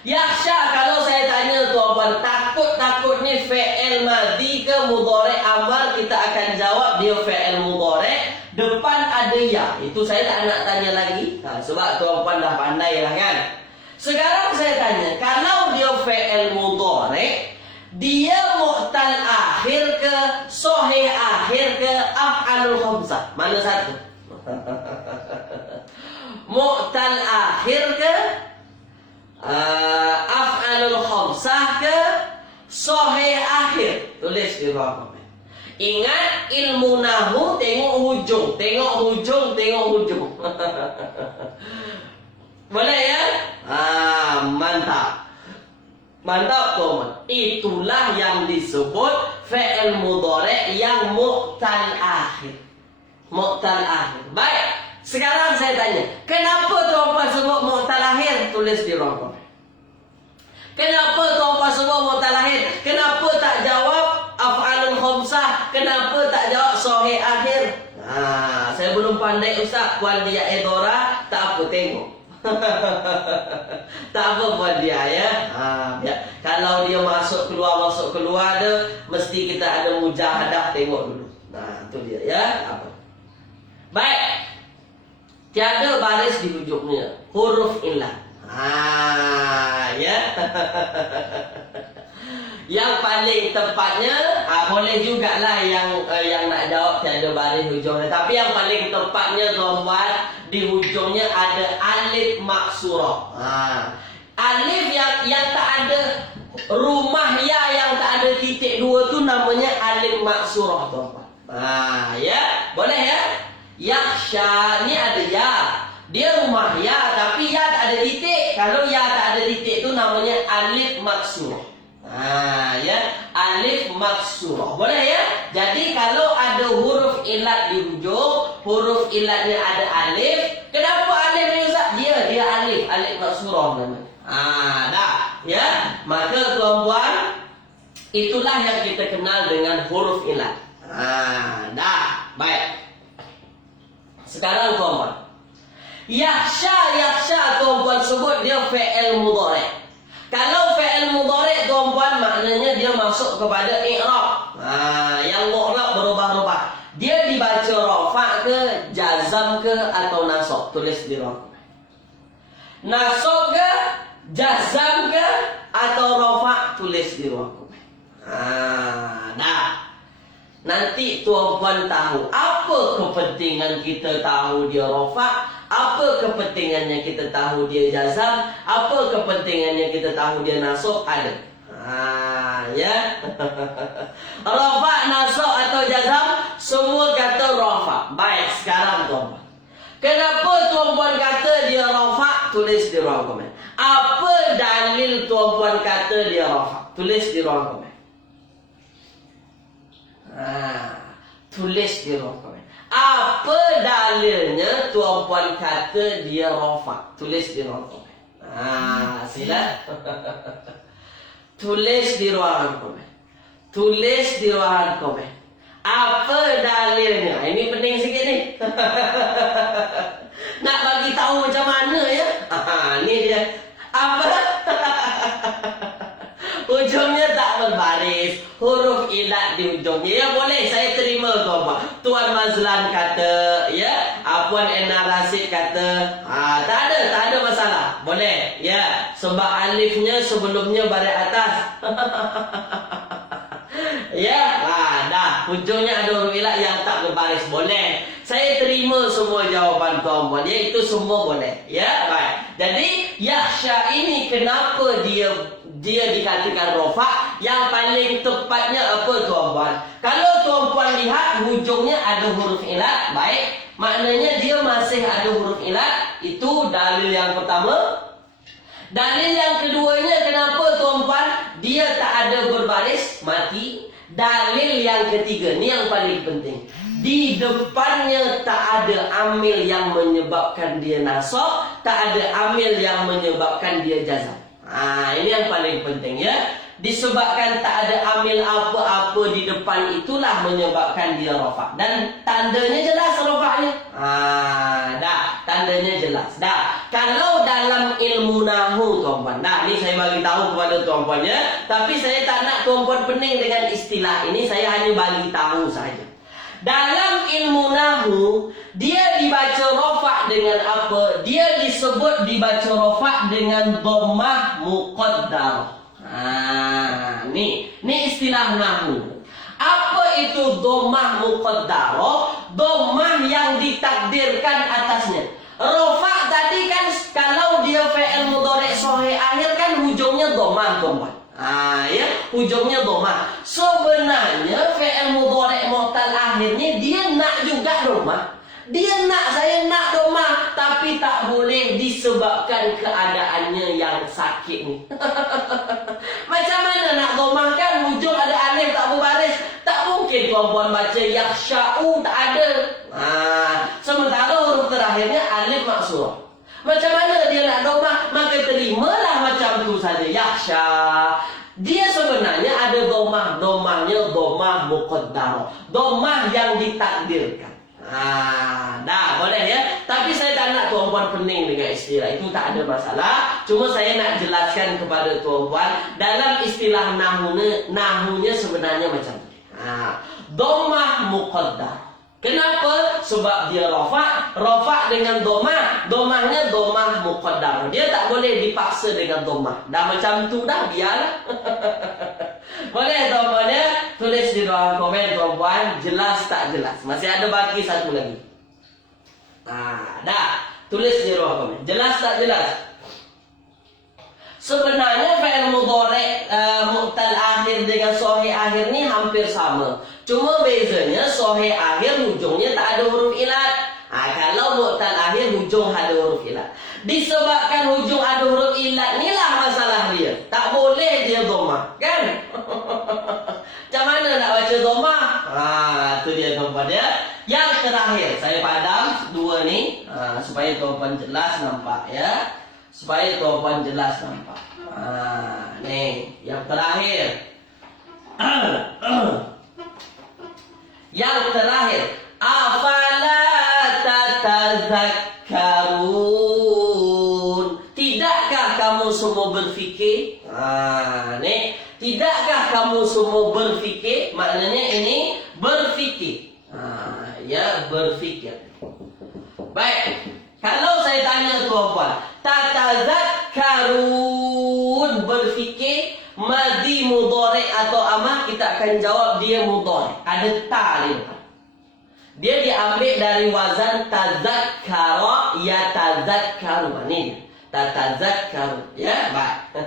Yakhsha, kalau saya tanya tuan-puan, takut ni fi'il madhi ke mudhari' amar, kita akan jawab dia fi'il mudhari'. Depan ada ya. Itu saya tak nak tanya lagi. Sebab tuan-puan dah pandai lah kan. Sekarang saya tanya, kalau dia fi'il mudhari', dia mu'tal akhir ke, sahih akhir ke, af'alul khamsah? Mana satu? Mu'tal akhir ke, af'alul khamsah ke, sahih akhir? Tulis di ruang komen. Ingat, ilmu nahu tengok hujung. Tengok hujung, tengok hujung. Boleh ya? Mantap. Mantap teman. Itulah yang disebut fi'il mudhari' yang mu'tal akhir. Mu'tal akhir. Baik. Sekarang saya tanya, kenapa tuan-puan sebut mu'tal akhir? Tulis di ruang komen. Kenapa tuan-puan sebut mu'tal akhir? Kenapa tak jawab af'alul khamsah? Kenapa tak jawab sahih akhir? Saya belum pandai ustaz. Puan dia Edora, tak apa, tengok. Tak apa buat dia ya. Kalau dia masuk keluar dia, mesti kita ada mujahadah, tengok dulu. Itu dia ya. Apa? Baik. Tiada baris di hujungnya, huruf illah. Ya. Yang paling tepatnya, boleh jugalah yang nak jawab tiada baris hujungnya. Tapi yang paling tepatnya tuan-tuan, di hujungnya ada alif maksurah. Alif yang tak ada rumah ya, yang tak ada titik dua tu namanya alif maksurah tuan-tuan. Ya, boleh ya? Yakhsha ni ada ya. Dia rumah ya, tapi ya tak ada titik. Kalau ya tak ada titik tu namanya alif maksurah. Ya, alif maksurah. Boleh ya? Jadi kalau ada huruf ilat di hujung, huruf ilatnya ada alif. Kenapa alif ni ustaz? Dia alif maksurah namanya. Dah, ya. Maka tuan-puan, itulah yang kita kenal dengan huruf ilat. Dah, baik. Sekarang tuan-puan, yakhsha tuan-puan sebut dia fi'il mudhari'. Kalau fi'il mudhari' tuan-puan maknanya dia masuk kepada i'rab. Yang mu'rab berubah-ubah. Dia dibaca rafa' ke, jazam ke, atau nasab? Tulis di ruang komen. Nasab ke, jazam ke, atau rafa'? Tulis di ruang komen. Dah. Nanti tuan-puan tahu apa kepentingan kita tahu dia rafa', apa kepentingannya kita tahu dia jazam, apa kepentingannya kita tahu dia nasab, ada. Ya. Rafa', nasab atau jazam, semua kata rafa'. Baik, sekarang tuan-puan, kenapa tuan-puan kata dia rafa'? Tulis di ruang komen. Apa dalil tuan-puan kata dia rafa'? Tulis di ruang komen. Tulis di ruang komen. Apa dalilnya tuan-puan kata dia rafa'? Tulis di ruang komen. Sila. Tulis di ruang komen. Tulis di ruang komen. Apa dalilnya? Ini penting sikit ni. Nak bagi tahu macam mana ya? Ni dia. Apa? Ujungnya tak berbaris, huruf ilat di ujungnya. Ya boleh, saya terima tuan. Tuan Mazlan kata, ya, Puan Ena Rasid kata, tak ada masalah. Boleh, ya. Sebab alifnya sebelumnya baris atas. Ya, dah. Ujungnya ada huruf ilat yang tak berbaris. Boleh. Saya terima semua jawapan tuan-puan. Ya, itu semua boleh. Ya, baik. Jadi, yakhsha ini kenapa dia dikatakan rofa? Yang paling tepatnya apa tuan-puan? Kalau tuan-puan lihat hujungnya ada huruf ilat, baik. Maknanya dia masih ada huruf ilat. Itu dalil yang pertama. Dalil yang keduanya kenapa tuan-puan dia tak ada berbaris, mati. Dalil yang ketiga, ni yang paling penting. Di depannya tak ada amil yang menyebabkan dia nasab, tak ada amil yang menyebabkan dia jazam. Ini yang paling penting ya. Disebabkan tak ada amil apa-apa di depan, itulah menyebabkan dia rafa. Dan tandanya jelas rafa'nya. Dah, tandanya jelas. Dah. Kalau dalam ilmu nahu tuan-puan. Dah, ni saya bagi tahu kepada tuan-puan ya. Tapi saya tak nak tuan-puan pening dengan istilah ini, saya hanya bagi tahu saja. Dalam ilmu nahu, dia dibaca rafa' dengan apa? Dia disebut dibaca rafa' dengan dhammah muqaddarah. Ni istilah nahu. Apa itu dhammah muqaddarah? Dhammah yang ditakdirkan atasnya. Rafa' tadi kan kalau dia fi'il mudhari' sahih akhir kan hujungnya dhammah, tuan-tuan. Ya, hujungnya dhammah. Sebenarnya fi'il mudhari' mu'tal akhirnya dia nak juga dhammah. Dia nak, saya nak dhammah, tapi tak boleh disebabkan keadaannya yang sakit ni. Macam mana nak dhammah kan hujung ada alif tak berbaris? Tak mungkin tuan-puan baca yakhsha'u, tak ada. Sementara huruf terakhirnya alif maksurah. Macam mana dia nak dhammah? Maka terimalah macam tu saja. Yakhsha. Dia sebenarnya ada dhammah. Dhammahnya dhammah muqaddarah. Dhammah yang ditakdirkan. Dah boleh ya. Tapi saya tak nak tuan-puan pening dengan istilah itu, tak ada masalah. Cuma saya nak jelaskan kepada tuan-puan dalam istilah nahunya sebenarnya macam tu. Dhammah muqaddarah. Kenapa? Sebab dia rafa' dengan dhammah. Dhammahnya dhammah muqaddarah. Dia tak boleh dipaksa dengan dhammah. Dah macam tu dah, biarlah. Boleh tuan-puan ya? Tulis di ruang komen tuan-puan, jelas tak jelas. Masih ada baki satu lagi. Dah. Tulis di ruang komen. Jelas tak jelas? Sebenarnya fi'il mudhari' mu'tal akhir dengan sahih akhir ni hampir sama. Cuma bezanya sahih akhir hujungnya tak ada huruf ilat. Kalau mu'tal akhir hujung ada huruf ilat. Disebabkan hujung ada huruf ilat inilah masalah dia. Tak boleh dia dhammah, kan? Macam mana nak baca dhammah? Tu dia tuan-puan ya. Yang terakhir saya padam dua ni supaya tuan-puan jelas nampak ya. Supaya tuan-puan jelas nampak. Ni yang terakhir. Yang terakhir, afala tatazakkarun. Tidakkah kamu semua berfikir? Ni, tidakkah kamu semua berfikir? Maknanya ini berfikir. Ya, berfikir. Baik. Kalau saya tanya tuan-puan, tatazakkarun berfikir, madhi mudhari' atau amah, kita akan jawab dia mudhari'. Ada ta di depan. Dia diambil dari wazan tazakkara yatazakkaru. Ini dia. Tatazakkaru. Ya, baik.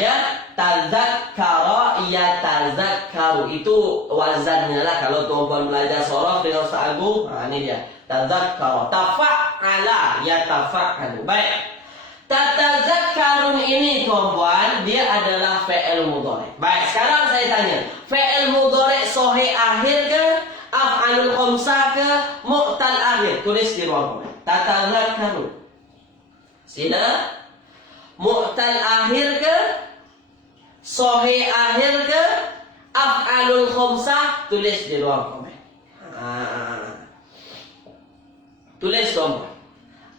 Ya, tazakkara yatazakkaru. Itu wazannya lah kalau tuan-puan belajar sorof dengan Ustaz Agung. Ini dia. Tazakkara. Tafa'ala yatafa'alu. Baik. Tatazakkarun ini tuan-puan, dia adalah fi'il mudhari'. Baik, sekarang saya tanya, fi'il mudhari' sahih akhir ke? Af'alul khamsah ke? Mu'tal akhir? Tulis di ruang komen. Tatazakkarun. Sila. Mu'tal akhir ke? Sahih akhir ke? Af'al af'alul khamsah, tulis di ruang komen. Tulis tuan-tuan.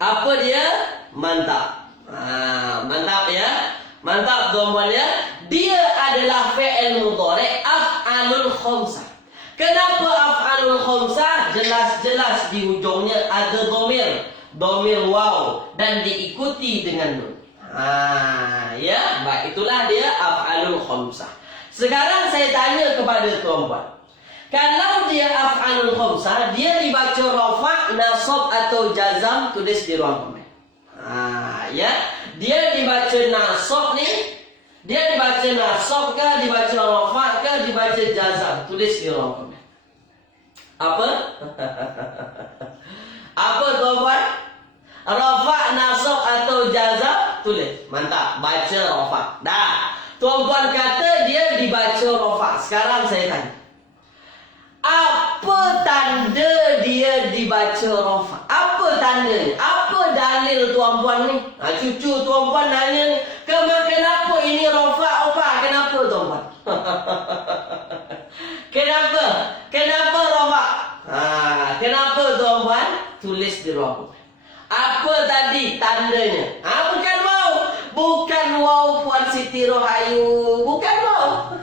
Apa dia? Mantap. Mantap ya. Mantap tuan-tuan ya. Dia adalah fi'il mudhari' af'alul khamsah. Kenapa af'alul khamsah? Jelas-jelas di hujungnya ada dhamir. Dhamir waw dan diikuti dengan nun. Ya, baik, itulah dia af'alul khamsah. Sekarang saya tanya kepada tuan-tuan. Kalau dia af'alul khamsah, dia dibaca rafa', nasab atau jazam, tulis di ruang komen. Ya, dia dibaca nasab ni, dia dibaca nasab ke, dibaca rafa' ke, dibaca jazam, tulis di ruang komen. Apa? Apa tuan-tuan? Rafa', nasab atau jazam, tulis. Mantap, baca rafa'. Dah. Tuan-tuan kata dia dibaca rafa'. Sekarang saya tanya. Apa tanda dia dibaca rafa'? Apa tandanya? Apa dalil tuan-puan ni? Cucu tuan-puan nanya ni, kenapa ini rafa'? Kenapa tuan-puan? Kenapa? Kenapa rafa'? Kenapa tuan-puan? Tulis di ruang komen. Apa tadi tandanya? Bukan waw. Bukan waw Puan Siti Rohayu. Bukan waw.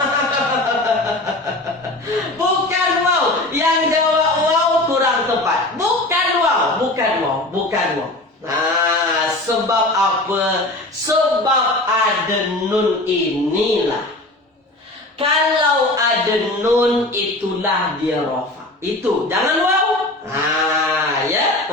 Bukan waw. Yang jawab waw kurang tepat. Bukan waw. Bukan waw. Bukan waw. Sebab apa? Sebab ada nun inilah. Kalau ada nun, itulah dia rafa'. Itu. Jangan waw. Ya.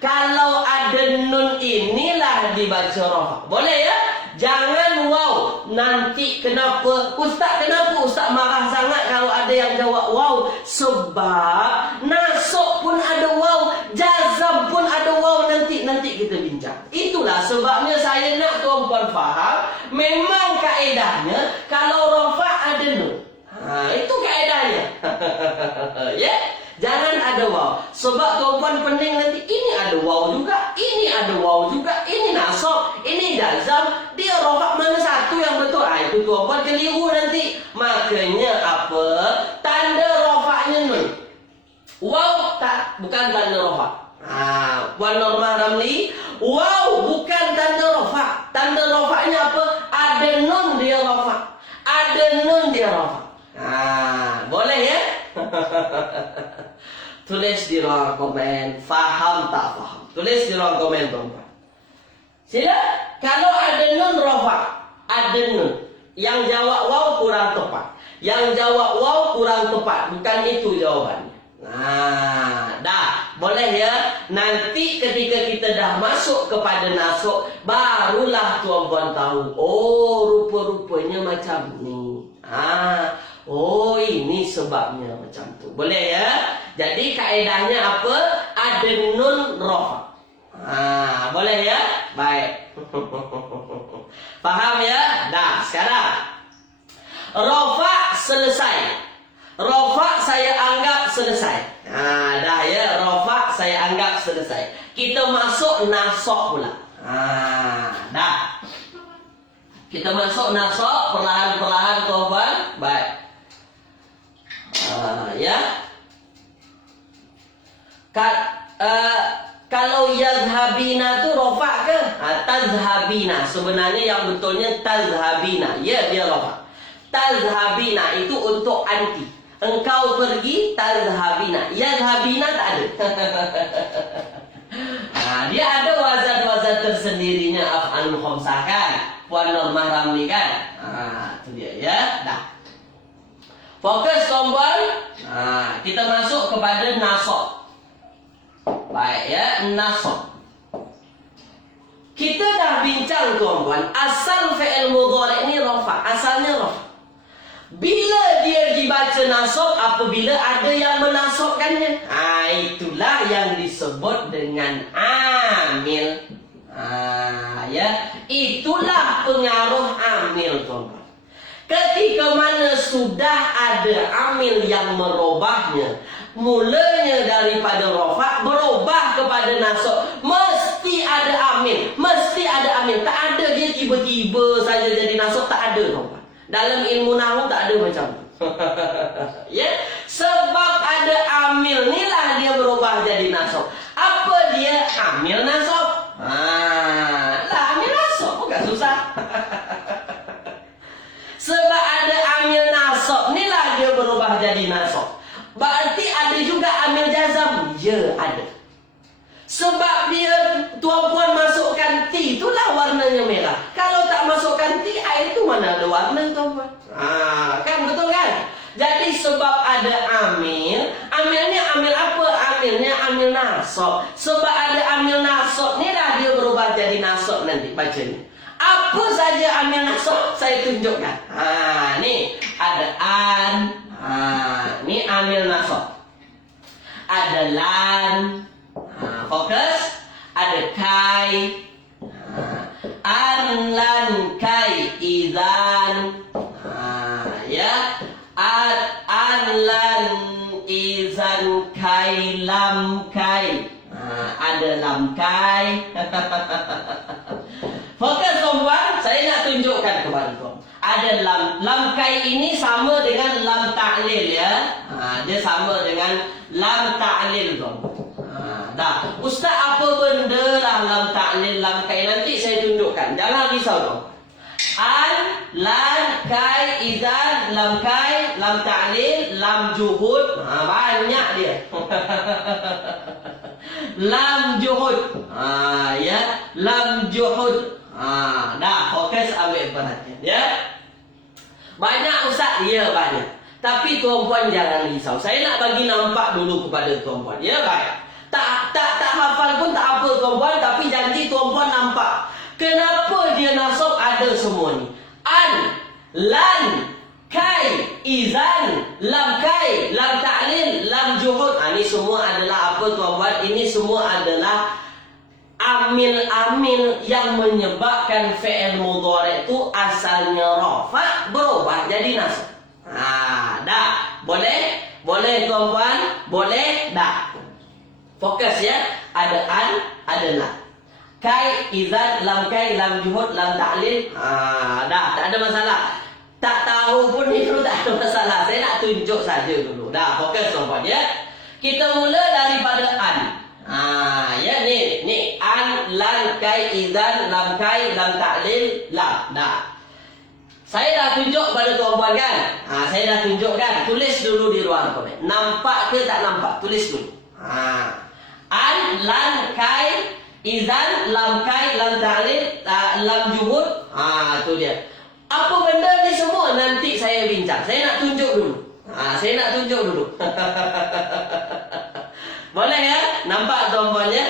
Kalau ada nun, inilah dibaca rafa'. Boleh ya? Jangan waw. Nanti kenapa? Ustaz, kenapa Ustaz marah sangat kalau ada yang jawab waw? Sebab nasab pun ada waw, jazam pun ada waw. Nanti kita bincang. Itulah sebabnya saya nak tuan-puan faham. Memang kaedahnya kalau rafa' ada nun. Itu kaedahnya. Ya? Jangan ada waw. Sebab tuan-puan pening nanti, ini ada waw juga, ini ada waw juga, ini nasab, ini jazam, dia rafa' mana satu yang betul? Itu tuan-puan keliru nanti. Makanya apa? Tanda rafa'nya nun. Waw tak, bukan tanda rafa'. Puan Normah Ramli, waw bukan tanda rafa'. Tanda rafa'nya apa? Ada nun dia rafa'. Ada nun dia rafa'. Boleh ya? Tulis di ruang komen. Faham tak faham? Tulis di ruang komen tuan-tuan. Sila. Kalau ada nun rafa', ada nun. Yang jawab waw kurang tepat. Yang jawab waw kurang tepat. Bukan itu jawabannya. Dah. Boleh ya? Nanti ketika kita dah masuk kepada nasab, barulah tuan-tuan tahu. Oh, rupa-rupanya macam ni. Oh, ini sebabnya macam tu. Boleh ya? Jadi kaedahnya apa? Ada nun rafa'. Boleh ya? Baik. Faham ya? Dah, sekarang rafa' selesai. Rafa' saya anggap selesai. Dah ya, rafa' saya anggap selesai. Kita masuk nasab pula. Dah. Kita masuk nasab perlahan-perlahan tuan-tuan. Baik. Ya. Kalau yazhabina tu rafa' ke? Tazhabina. Sebenarnya yang betulnya tazhabina. Ya, dia rafa'. Tazhabina itu untuk anti. Engkau pergi, tazhabina. Yazhabina tak ada. Dia ada wazan-wazan tersendirinya af'alul khamsah kan? Puan Normah Ramli kan? Itu dia ya. Dah. Fokus tuan-tuan. Kita masuk kepada nasab. Baik ya, nasab. Kita dah bincang tuan-tuan, asal fi'il mudhari' ni rafa'. Asalnya rafa'. Bila dia dibaca nasab, apabila ada yang menasabkannya. Itulah yang disebut dengan amil. Ya, itulah pengaruh amil tuan-tuan. Ketika mana sudah ada amil yang merubahnya, mulanya daripada rafa' berubah kepada nasab, mesti ada amil. Mesti ada amil. Tak ada dia tiba-tiba saja jadi nasab, tak ada tuan-tuan. Dalam ilmu nahwu tak ada macam tu. Ya, sebab ada amil ni lah dia berubah jadi nasab. Apa dia amil nasab? Lah amil nasab bukan susah. Sebab ada amil nasab ni lah dia berubah jadi nasab. Berarti ada juga amil jazam. Ya, ada. Sebab dia tuan-puan masukkan T, itulah warnanya merah. Kalau tak masukkan T, air itu mana ada warna tuan-puan? Kan betul kan? Jadi sebab ada amil, amilnya amil apa? Amilnya amil nasab. Sebab ada amil nasab ni lah dia berubah jadi nasab nanti bacanya. Apa saja amil nasab saya tunjukkan. Ni ada an. Ni amil nasab. Ada lan. Fokus. Ada kai. An lan kai izan. Ya. An lan izan kai lam kai. Ada lam kai. Fokus tuan-tuan, saya nak tunjukkan kepada tuan. Ada lam kai ini sama dengan lam ta'lil ya. Dia sama dengan lam ta'lil tuan. Dah, ustaz apa benda lah lam ta'lil, lam kai, nanti saya tunjukkan. Jangan risau tuan. An, lan, kai, izan, lam kai, lam ta'lil, lam juhud. Banyak dia. Lam juhud. Ya, lam juhud. Dah, fokus ambil perhatian ya. Banyak ustaz? Ya, banyak. Tapi tuan-puan jangan risau. Saya nak bagi nampak dulu kepada tuan-puan. Ya, baik. Tak hafal pun tak apa tuan-puan, tapi janji tuan-puan nampak. Kenapa dia nasab ada semua ni? An, lan, kai, izan, lam kai, lam ta'lil, lam juhud. Ini semua adalah apa tuan-puan? Ini semua adalah amil-amil yang menyebabkan fi'il mudhari' itu asalnya rafa' berubah jadi nasab. Dah. Boleh? Boleh tuan-puan? Boleh? Dah. Fokus ya. Ada an, ada la. Kai, izan, lam kai, lam juhud, lam ta'lil. Dah, tak ada masalah. Tak tahu pun itu tak ada masalah. Saya nak tunjuk saja dulu. Dah, fokus tuan-puan ya. Kita mula daripada an. Ya ni an, lan, kai, izan, lam kai, lam ta'lil, lam. Dah. Saya dah tunjuk pada tuan-puan kan? Saya dah tunjukkan. Tulis dulu di ruang komen. Nampak ke tak nampak? Tulis dulu. An, lan, kai, izan, lam kai, lam ta'lil, lam juhud. Tu dia. Apa benda ni semua nanti saya bincang. Saya nak tunjuk dulu. Saya nak tunjuk dulu. Boleh ya? Nampak tuan-puan ya?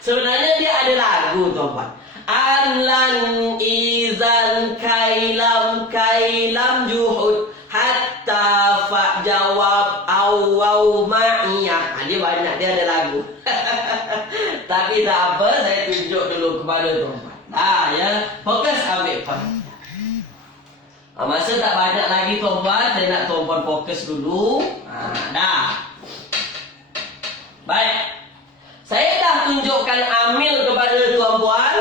Sebenarnya dia ada lagu tuan-puan. An, lan, izan, kai, lam, juhud, hatta, fa, jawab, aw, ma'iyah. Dia banyak, dia ada lagu. Tapi tak apa, saya tunjuk dulu kepada tuan-puan. Ya, fokus ambil perhatian. Masa tak banyak lagi tuan-puan, saya nak tuan-puan fokus dulu. Dah. Baik. Saya dah tunjukkan amil kepada tuan-puan.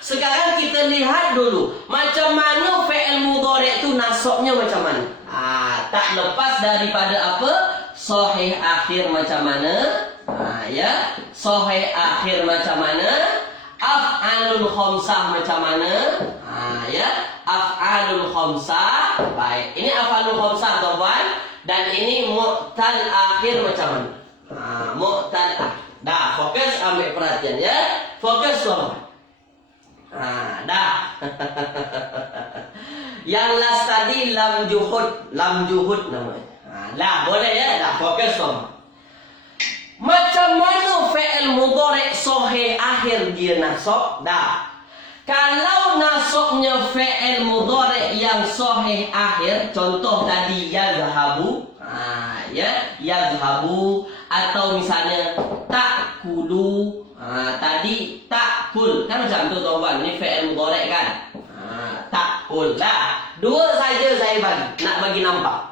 Sekarang kita lihat dulu macam mana fi'il mudhari' itu nasabnya macam mana. Tak lepas daripada apa? Sahih akhir macam mana? Ya, sahih akhir macam mana? Af'alul khamsah macam mana? Ya, af'alul khamsah. Baik, ini af'alul khamsah tuan-puan. Dan ini mu'tal akhir macam mana? Mu'tal akhir. Dah, fokus ambil perhatian ya. Fokus tuan-puan. Dah. Yang last tadi lam juhud namanya. Dah, boleh ya? Dah, fokus tuan-puan. Macam mana fi'il mudhari' sahih akhir dia nasab? Dah. Kalau nasabnya fi'il mudhari' yang sahih akhir, contoh tadi yazhabu, ya, yazhabu, atau misalnya ta'kulu, tadi ta'kul, kan macam tu tuan-tuan, ini fi'il mudhari' kan? Ta'kul lah. Dua saja saya nak bagi nampak.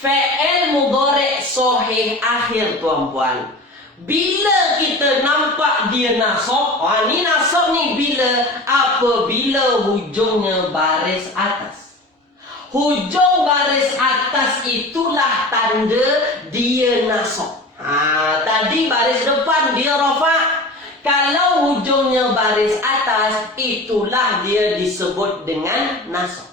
Fi'il mudhari' sahih akhir tuan-puan. Bila kita nampak rofa dia nasab. Ni nasab ni bila? Apabila hujungnya baris atas. Hujung baris atas itulah tanda dia nasab. Tadi baris depan dia rofa. Kalau hujungnya baris atas, itulah dia disebut dengan nasab.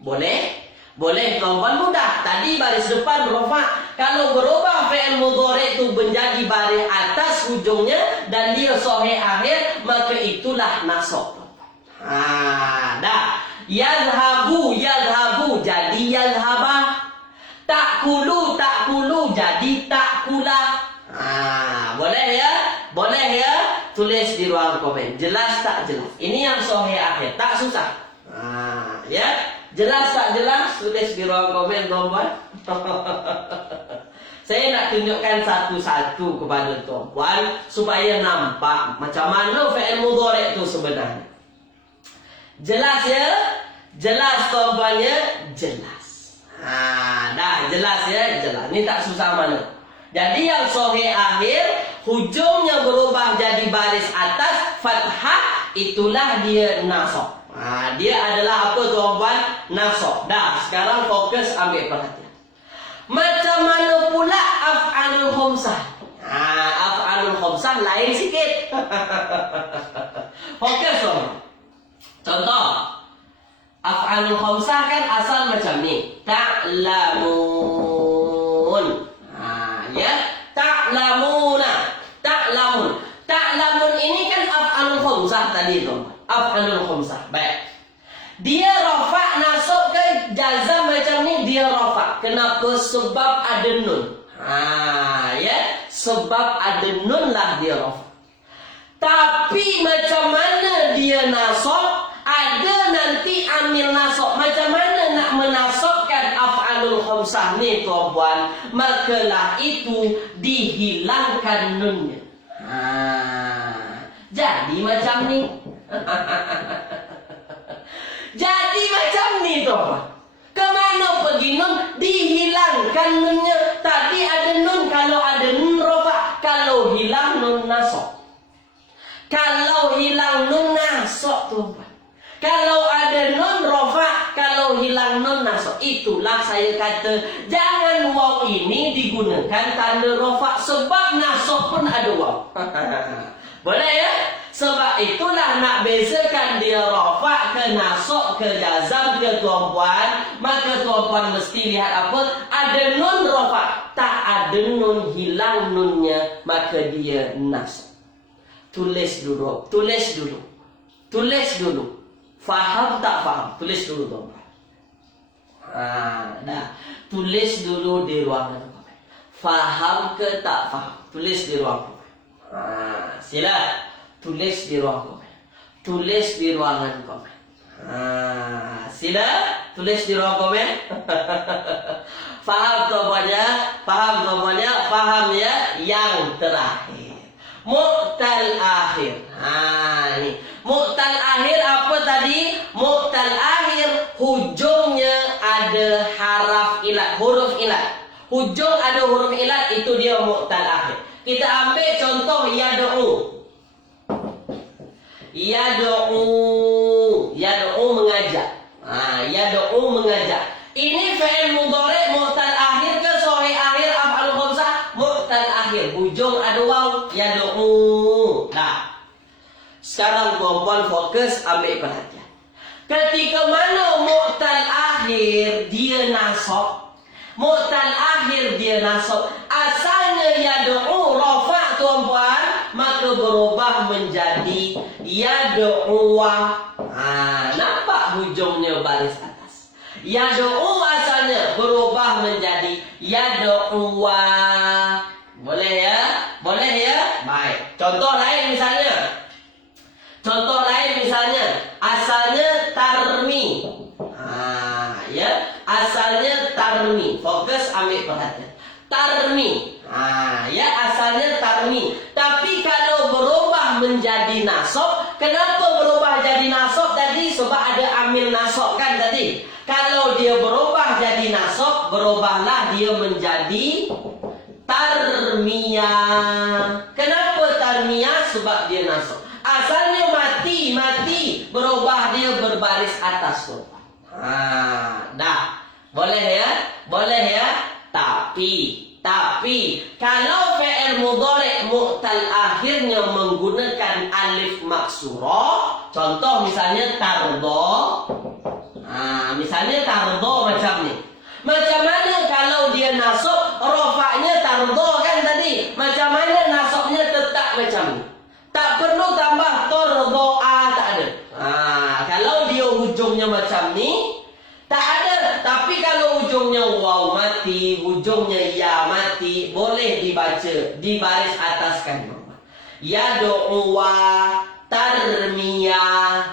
Boleh? Boleh tuan-tuan, mudah. Tadi baris depan rofa. Kalau berubah fi'il mudhari' itu menjadi baris atas hujungnya dan dia sahih akhir, maka itulah nasab. Dah. Yadhhabu, yadhhabu jadi yadhhabah. Ta'kulu, ta'kulu jadi ta'kulah. Boleh ya? Boleh ya? Tulis di ruang komen. Jelas tak jelas? Ini yang sahih akhir, tak susah. Ya? Jelas tak jelas? Tulis di ruang komen, tuan-tuan. Saya nak tunjukkan satu-satu kepada tuan-tuan supaya nampak macam mana fi'il mudhari' itu sebenarnya. Jelas ya? Jelas tuan-tuan ya? Jelas. Dah jelas ya? Jelas. Ini tak susah mana. Jadi yang sahih akhir hujungnya berubah jadi baris atas fathah, itulah dia nasab. Dia adalah apa tuan-tuan? Nasab. Dah, sekarang fokus ambil perhatian. Macam mana pula af'alul khamsah? Af'alul khamsah lain sikit. Fokus tuan-tuan. Contoh, af'alul khamsah kan asal macam ni. Ta'lamun. Ya, ta'lamuna. Ta'lamun. Ta'lamun ini kan af'alul khamsah tadi tuan-tuan. Af'alul khamsah. Baik. Dia rafa' nasab ke jazam macam ni, dia rafa'. Kenapa? Sebab ada nun. Ya, sebab ada nun lah dia rafa'. Tapi macam mana dia nasab? Ada nanti amil nasab. Macam mana nak menasabkan af'alul khamsah ni tuan-tuan? Makalah itu dihilangkan nunnya. Jadi macam ni. Jadi macam ni tuan-tuan. Kemana pergi nun? Dihilangkan nunnya. Tadi ada nun, kalau ada nun rafa'. Kalau hilang nun nasab. Kalau hilang nun nasab tuan-tuan. Kalau ada nun rafa', kalau hilang nun nasab. Itulah saya kata, jangan waw ini digunakan tanda rafa'. Sebab nasab pun ada waw. Boleh ya? Sebab itulah nak bezakan dia rafa' ke nasab ke jazam ke tuan-puan, maka tuan-puan mesti lihat apa? Ada nun rafa', tak ada nun, hilang nunnya, maka dia nasab. Tulis dulu, tulis dulu. Tulis dulu. Faham tak faham? Tulis dulu tuan-puan. Dah. Tulis dulu di ruangan komen. Faham ke tak faham? Tulis di ruang komen. Sila. Tulis di ruang komen. Tulis di ruangan komen. Sila. Tulis di ruang komen. Faham tuan-puannya? Faham tuan-puannya? Faham ya? Yang terakhir. Mu'tal akhir. Ni. Mu'tal akhir apa tadi? Mu'tal akhir hujungnya ada haraf ilat, huruf ilat. Hujung ada huruf ilat, itu dia mu'tal akhir. Kita ambil contoh yad'u. Yad'u. Yad'u mengajak. Yad'u mengajak. Ini fi'il mudhari' mu'tal akhir ke sahih akhir af'alul khamsah? Mu'tal akhir. Hujung ada waw. Yad'u. Nah. Sekarang tuan-puan fokus ambil perhatian. Ketika mana mu'tal akhir dia nasab. Mu'tal akhir dia nasab. Asalnya yad'u rafa' tuan-puan, maka berubah menjadi yad'uwa. Nampak hujungnya baris atas. Yad'u asalnya berubah menjadi yad'uwa. Boleh ya? Boleh ya? Baik. Contoh lain misalnya. Contoh lain misalnya, asalnya tarmi. Ya, asalnya tarmi. Fokus ambil perhatian. Tarmi. Ya, asalnya tarmi. Tapi kalau berubah menjadi nasab, kenapa berubah jadi nasab tadi? Sebab ada amil nasab kan tadi. Kalau dia berubah jadi nasab, berubahlah dia menjadi tarmiyah. Kenapa tarmiyah? tarmiyah sebab dia nasab. Asalnya mati, berubah dia berbaris atas tu. Dah. Boleh ya? Boleh ya? Tapi kalau fi'il mudhari' mu'tal akhirnya menggunakan alif maksurah, contoh misalnya tardo. Misalnya tardo macam ni. Macam mana kalau dia nasab, rafa'nya tardo kan tadi? Macam mana nasabnya tetap macam ni? Tak perlu tambah tardoa, tak ada. Kalau dia hujungnya macam ni, tak ada. Tapi kalau hujungnya waw mati, hujungnya ya mati, boleh dibaca, dibaris ataskan. Yadu'wa tarmiyah.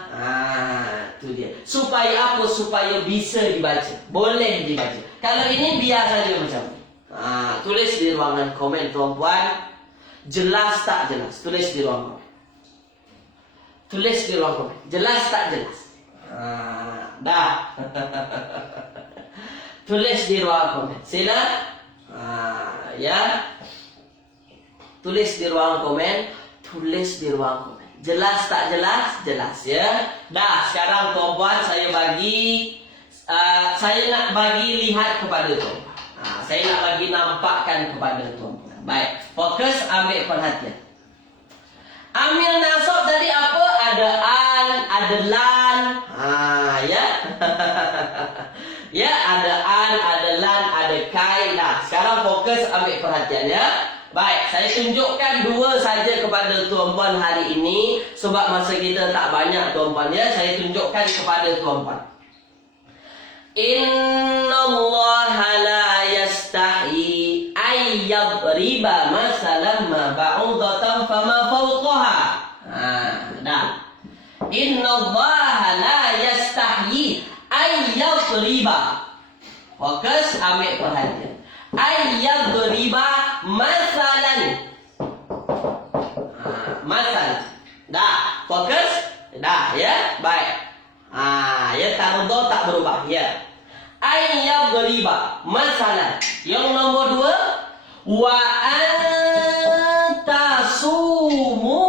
Itu dia. Supaya apa? Supaya bisa dibaca. Boleh dibaca. Kalau ini biar saja macam ni. Tulis di ruangan komen tuan-tuan. Jelas tak jelas? Tulis di ruang komen. Tulis di ruang komen. Jelas tak jelas? Dah. Tulis di ruang komen. Sila. Ya. Tulis di ruang komen. Tulis di ruang komen. Jelas tak jelas? Jelas ya. Dah. Sekarang tuan-tuan saya bagi. Saya nak bagi lihat kepada tuan-tuan. Saya nak bagi nampakkan kepada tuan-tuan. Baik. Fokus, ambil perhatian. Amil nasab tadi apa? Ada an, ada lan. Ya. Ya, ada an, ada lan, ada kai. Nah, sekarang fokus, ambil perhatian ya. Baik, saya tunjukkan dua saja kepada tuan-tuan hari ini. Sebab masa kita tak banyak tuan-tuan ya. Saya tunjukkan kepada tuan-tuan. Innallaha la yastahi ayyadriba masalan ma ba'udatan fama fawqaha. Dah. Innallaha la yastahi ayyadriba. Fokus, ambil perhatian. Ayyadriba masalan. Masalan. Dah. Fokus. Dah ya. Baik. Ya, tardo tak berubah ya. Ayyadriba masalan. Yang nombor dua, wa antasumu.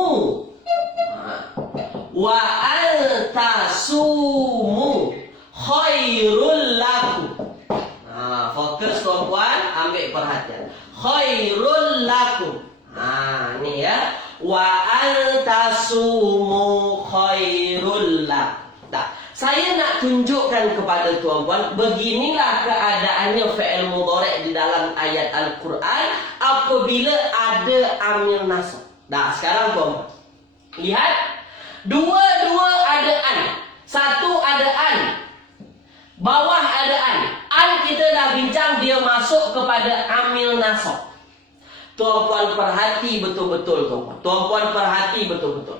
Wa antasumu khairul lakum. Fokus tuan-tuan, ambil perhatian. Khairul lakum. Ni ya. Wa antasumu khairul lakum. Saya nak tunjukkan kepada tuan-tuan, beginilah keadaannya fi'il mudhari' di dalam ayat Al-Quran apabila ada amil nasab. Dah, sekarang tuan-tuan lihat, dua-dua ada an. Satu ada an, bawah ada an. An kita dah bincang, dia masuk kepada amil nasab. Tuan-tuan perhati betul-betul tuan-tuan. Tuan-tuan perhati betul-betul.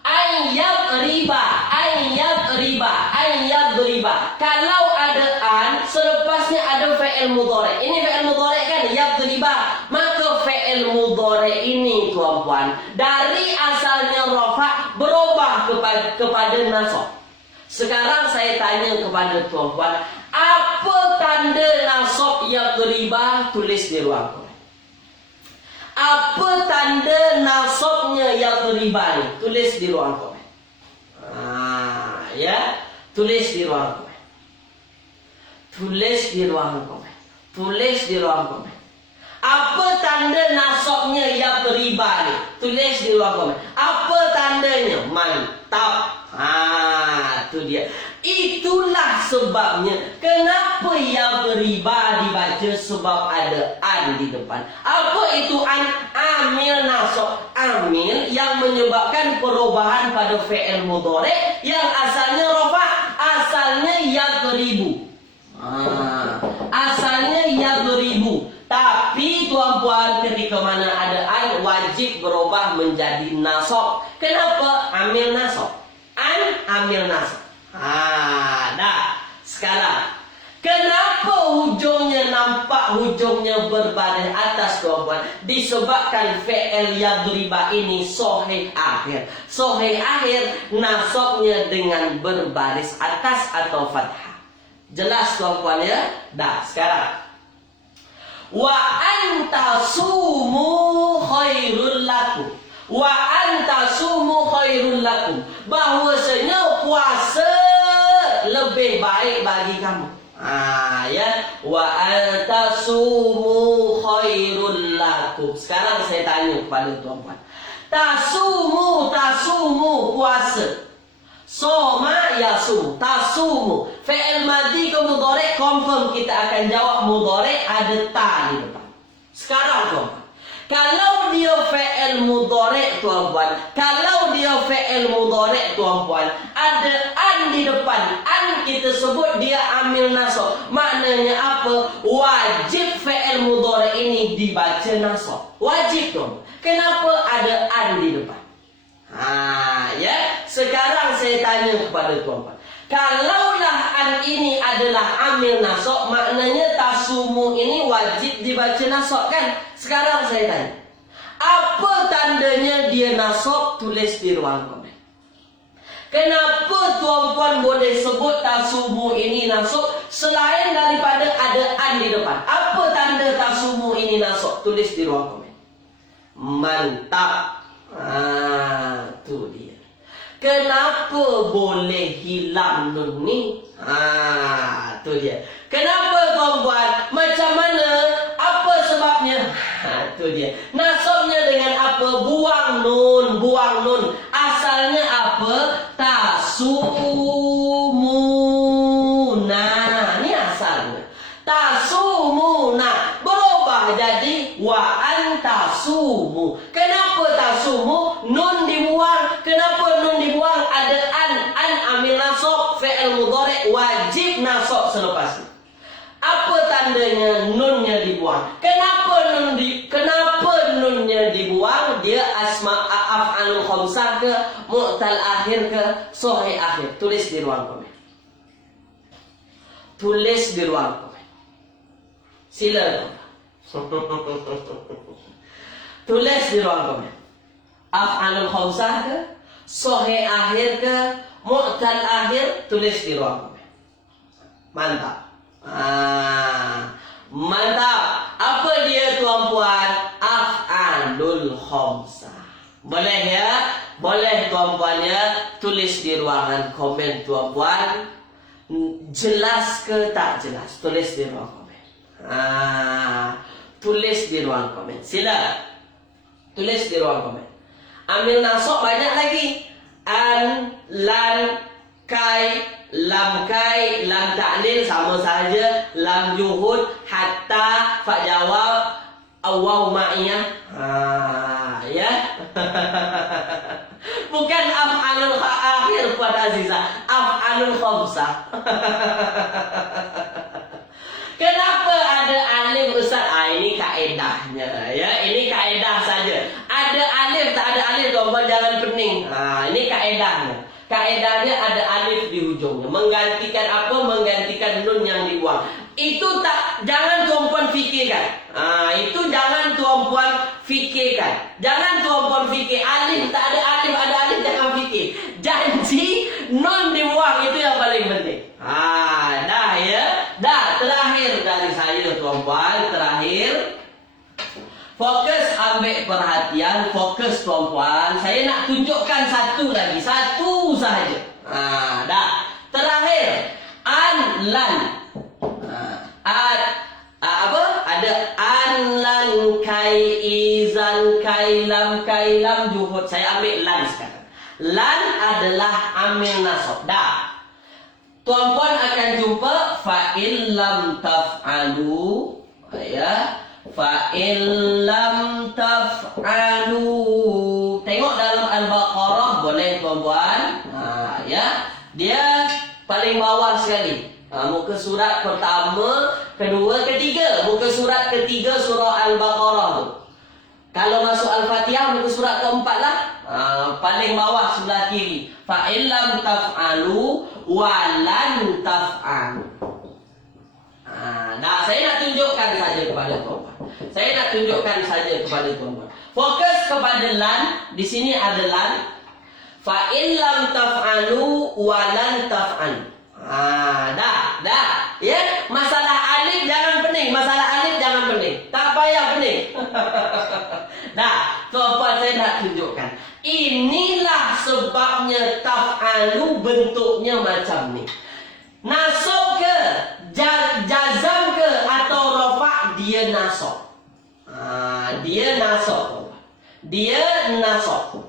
Ayyadriba. Kalau ada an, selepasnya ada fi'il mudhari'. Ini fi'il mudhari' kan? Yadriba. Maka fi'il mudhari' ini tuan-tuan, dari asalnya rafa' berubah kepada nasab. Sekarang saya tanya kepada tuan-tuan, apa tanda nasab yadriba? Tulis di ruang komen. Apa tanda nasabnya yadriba ni? Tulis di ruang komen. Ya, tulis di ruang komen. Tulis di ruang komen. Tulis di ruang komen. Apa tanda nasabnya yadriba ni? Tulis di ruang komen. Apa tandanya? Mantap. Itu dia. Itulah sebabnya kenapa yadriba dibaca, sebab ada an di depan. Apa itu an? Amil nasab. Amil yang menyebabkan perubahan pada fi'il mudhari' yang asalnya rafa', asalnya yadribu. Asalnya yadribu. Tapi tuan-tuan, ketika mana ada an, wajib berubah menjadi nasab. Kenapa? Amil nasab. An, amil nasab. Dah. Sekarang, kenapa hujungnya nampak hujungnya berbaris atas tuan-tuan? Disebabkan fi'il yadriba ini sahih akhir. Sahih akhir, nasabnya dengan berbaris atas atau fathah. Jelas tuan-tuan ya? Dah, sekarang. Wa antasumu khairul lakum. Wa antasumu khairul lakum. Bahwasanya puasa lebih baik bagi kamu. Ya. Wa antasumu khairul lakum. Sekarang saya tanya kepada tuan-tuan. Tasumu puasa. Soma yasum, tasumu. Fi'il madhi ke mudhari' confirm kita akan jawab mudhari' ada ta di depan. Sekarang tuan-tuan, kalau dia fi'il mudhari' tuan-tuan, ada an di depan. An kita sebut dia amil nasab. Maknanya apa? Wajib fi'il mudhari' ini dibaca nasab. Wajib tuan. Kenapa ada an di depan? Ya. Sekarang saya tanya kepada tuan-tuan. Kalaulah an ini adalah amil nasab, maknanya tasumu ini wajib dibaca nasab kan? Sekarang saya tanya. Apa tandanya dia nasab? Tulis di ruang komen. Kenapa tuan-tuan boleh sebut tasumu ini nasab selain daripada ada an di depan? Apa tanda tasumu ini nasab? Tulis di ruang komen. Mantap. Tu dia. Kenapa boleh hilang nun ni? Tu dia. Kenapa tuan-tuan? Macam mana? Apa sebabnya? Tu dia. Nasabnya dengan apa? Buang nun. Asalnya apa? Tasumuna. Ni asalnya. Tasumuna. Berubah jadi wa antasumu. Kenapa tasumu? Nun dibuang. Kenapa nun dibuang? Ada an amil nasab, fi'il mudhari' wajib nasab selepas ni. Apa tandanya nunnya dibuang? Kenapa nunnya dibuang? Dia asma af'alul khamsah ke, mu'tal akhir ke, sahih akhir. Tulis di ruang komen. Sila. Tulis di ruang komen. Af'alul khamsah ke, sahih akhir ke, mu'tal akhir, tulis di ruang komen. Mantap. Mantap. Apa dia tuan-puan? Af'alul khamsah. Boleh ya? Boleh tuan-puan ya? Tulis di ruangan komen tuan-puan. Jelas ke tak jelas? Tulis di ruang komen. Tulis di ruang komen. Sila. Tulis di ruang komen. Ambil nasab banyak lagi. An, lan, kai, lam ta'lil sama saja, lam juhud, hatta, fa jawab, awaw ma'iyah. Ya. Bukan af'alul akhir pada Aziza, af'alul khamsah. Kenapa ada alif Ustaz? Ini kaedahnya ya, ini kaedah saja. Ada alif tak ada alif tuan-tuan jangan pening. Ini kaedahnya. Kaedahnya ada alif di hujungnya. Menggantikan apa? Menggantikan nun yang dibuang. Itu tak, jangan tuan-puan fikirkan. Itu jangan tuan-puan fikirkan. Jangan tuan-puan fikir alif tak ada alif, ada alif jangan fikir. Janji nun dibuang itu yang paling penting. Dah ya. Dah, terakhir dari saya tuan-puan, terakhir. Fokus, ambil perhatian, fokus tuan-puan. Saya nak tunjukkan satu lagi, satu sahaja. Dah. Terakhir, an, lan. Apa? Ada an, lan, kai, izan, kailam, juhud. Saya ambil lan sekarang. Lan adalah amil nasab. Dah. Tuan-puan akan jumpa fa'il lam taf'alu. Ya. Fa'il lam taf'alu. Tengok dalam Al-Baqarah boleh tuan-puan. Ya. Dia paling bawah sekali. Muka surat pertama, kedua, ketiga. Muka surat ketiga surah Al-Baqarah tu. Kalau masuk Al-Fatihah muka surat keempat lah. Paling bawah sebelah kiri. Fa'il lam taf'alu wa lan taf'alu. Nah, saya nak tunjukkan saja kepada tuan-tuan. Fokus kepada lan. Di sini ada lan. Fa'il lam taf'alu wa lan taf'alu. Dah. Ya, masalah alif jangan pening. Tak payah pening. Nah, tuan-puan saya nak tunjukkan. Inilah sebabnya taf'alu bentuknya macam ni. Nasab ke, jazam ke atau rafa' dia nasab. Dia nasab. Dia nasab.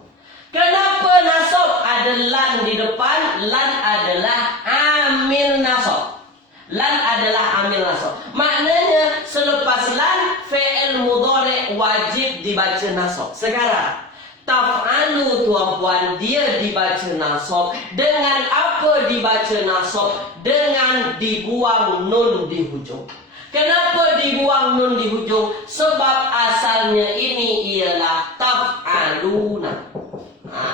Kenapa nasab? Ada lan di depan. Lan adalah amil nasab. Lan adalah amil nasab. Maknanya selepas lan, fi'il mudhari' wajib dibaca nasab. Sekarang taf'alu tuan-puan, dia dibaca nasab. Dengan apa dibaca nasab? Dengan dibuang nun di hujung. Kenapa dibuang nun di hujung? Sebab asalnya ini ialah taf'aluna.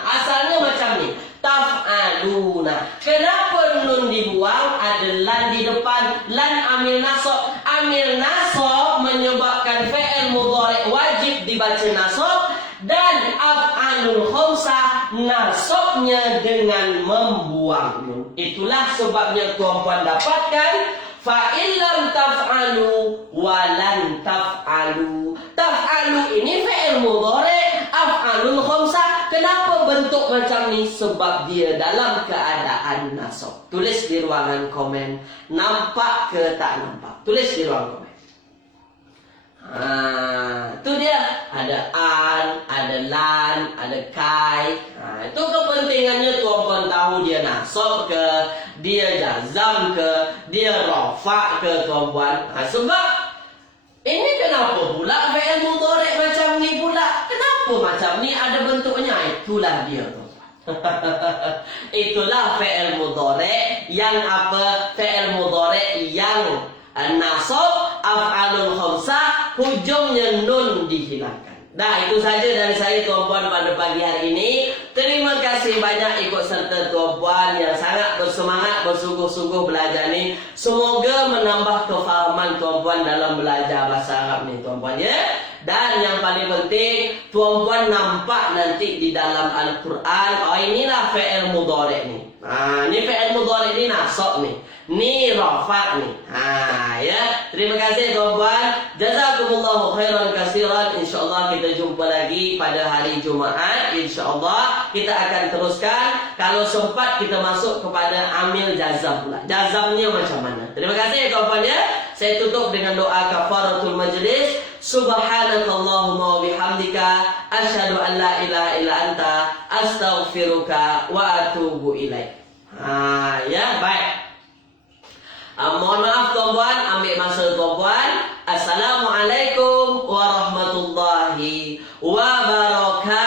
Asalnya macam ni, taf'aluna. Kenapa nun dibuang? Ada lan di depan. Lan amil nasab. Amil nasab menyebabkan fi'il mudhari' wajib dibaca nasab. Dan af'alul khamsah nasabnya dengan membuang nun. Itulah sebabnya tuan-puan dapatkan fa'illam taf'alu walan taf'alu. Taf'alu ini fi'il mudhari', af'alul khamsah. Kenapa bentuk macam ni? Sebab dia dalam keadaan nasab. Tulis di ruangan komen. Nampak ke tak nampak? Tulis di ruangan komen. Itu dia. Ada an, ada lan, ada kai. Itu kepentingannya tuan-puan tahu dia nasab ke, dia jazam ke, dia rafa' ke tuan-puan. Sebab ini kenapa pula fi'il mudhari' macam ni pula? Kenapa macam ni ada bentuknya? Itulah dia tuan-puan. Itulah fi'il mudhari' yang apa? Fi'il mudhari' yang nasab, af'alul khamsah, hujungnya nun dihilangkan. Dah, itu saja dari saya tuan-puan pada pagi hari ini. Terima kasih banyak ikut serta tuan-puan yang sangat bersemangat, bersungguh-sungguh belajar ni. Semoga menambah kefahaman tuan-puan dalam belajar bahasa Arab ni tuan-puan ya. Dan yang paling penting, tuan-puan nampak nanti di dalam Al-Quran, inilah fi'il mudhari' ni. Ni fi'il mudhari' ni nasab ni. Ni rafa' ni. Ya. Terima kasih tuan-puan. Jazakumullahu khairan katsiran. InsyaAllah kita jumpa lagi pada hari Jumaat. InsyaAllah kita akan teruskan. Kalau sempat kita masuk kepada amil jazam pula. Jazamnya macam mana? Terima kasih tuan-puan ya. Saya tutup dengan doa kafaratul majlis. Subhanakallahumma wa bihamdika asyhadu an la ilaha illa anta astaghfiruka wa atubu ilaik. Ya, baik. Mohon maaf tuan-puan, ambil masa tuan-puan. Assalamualaikum warahmatullahi wabarakatuh.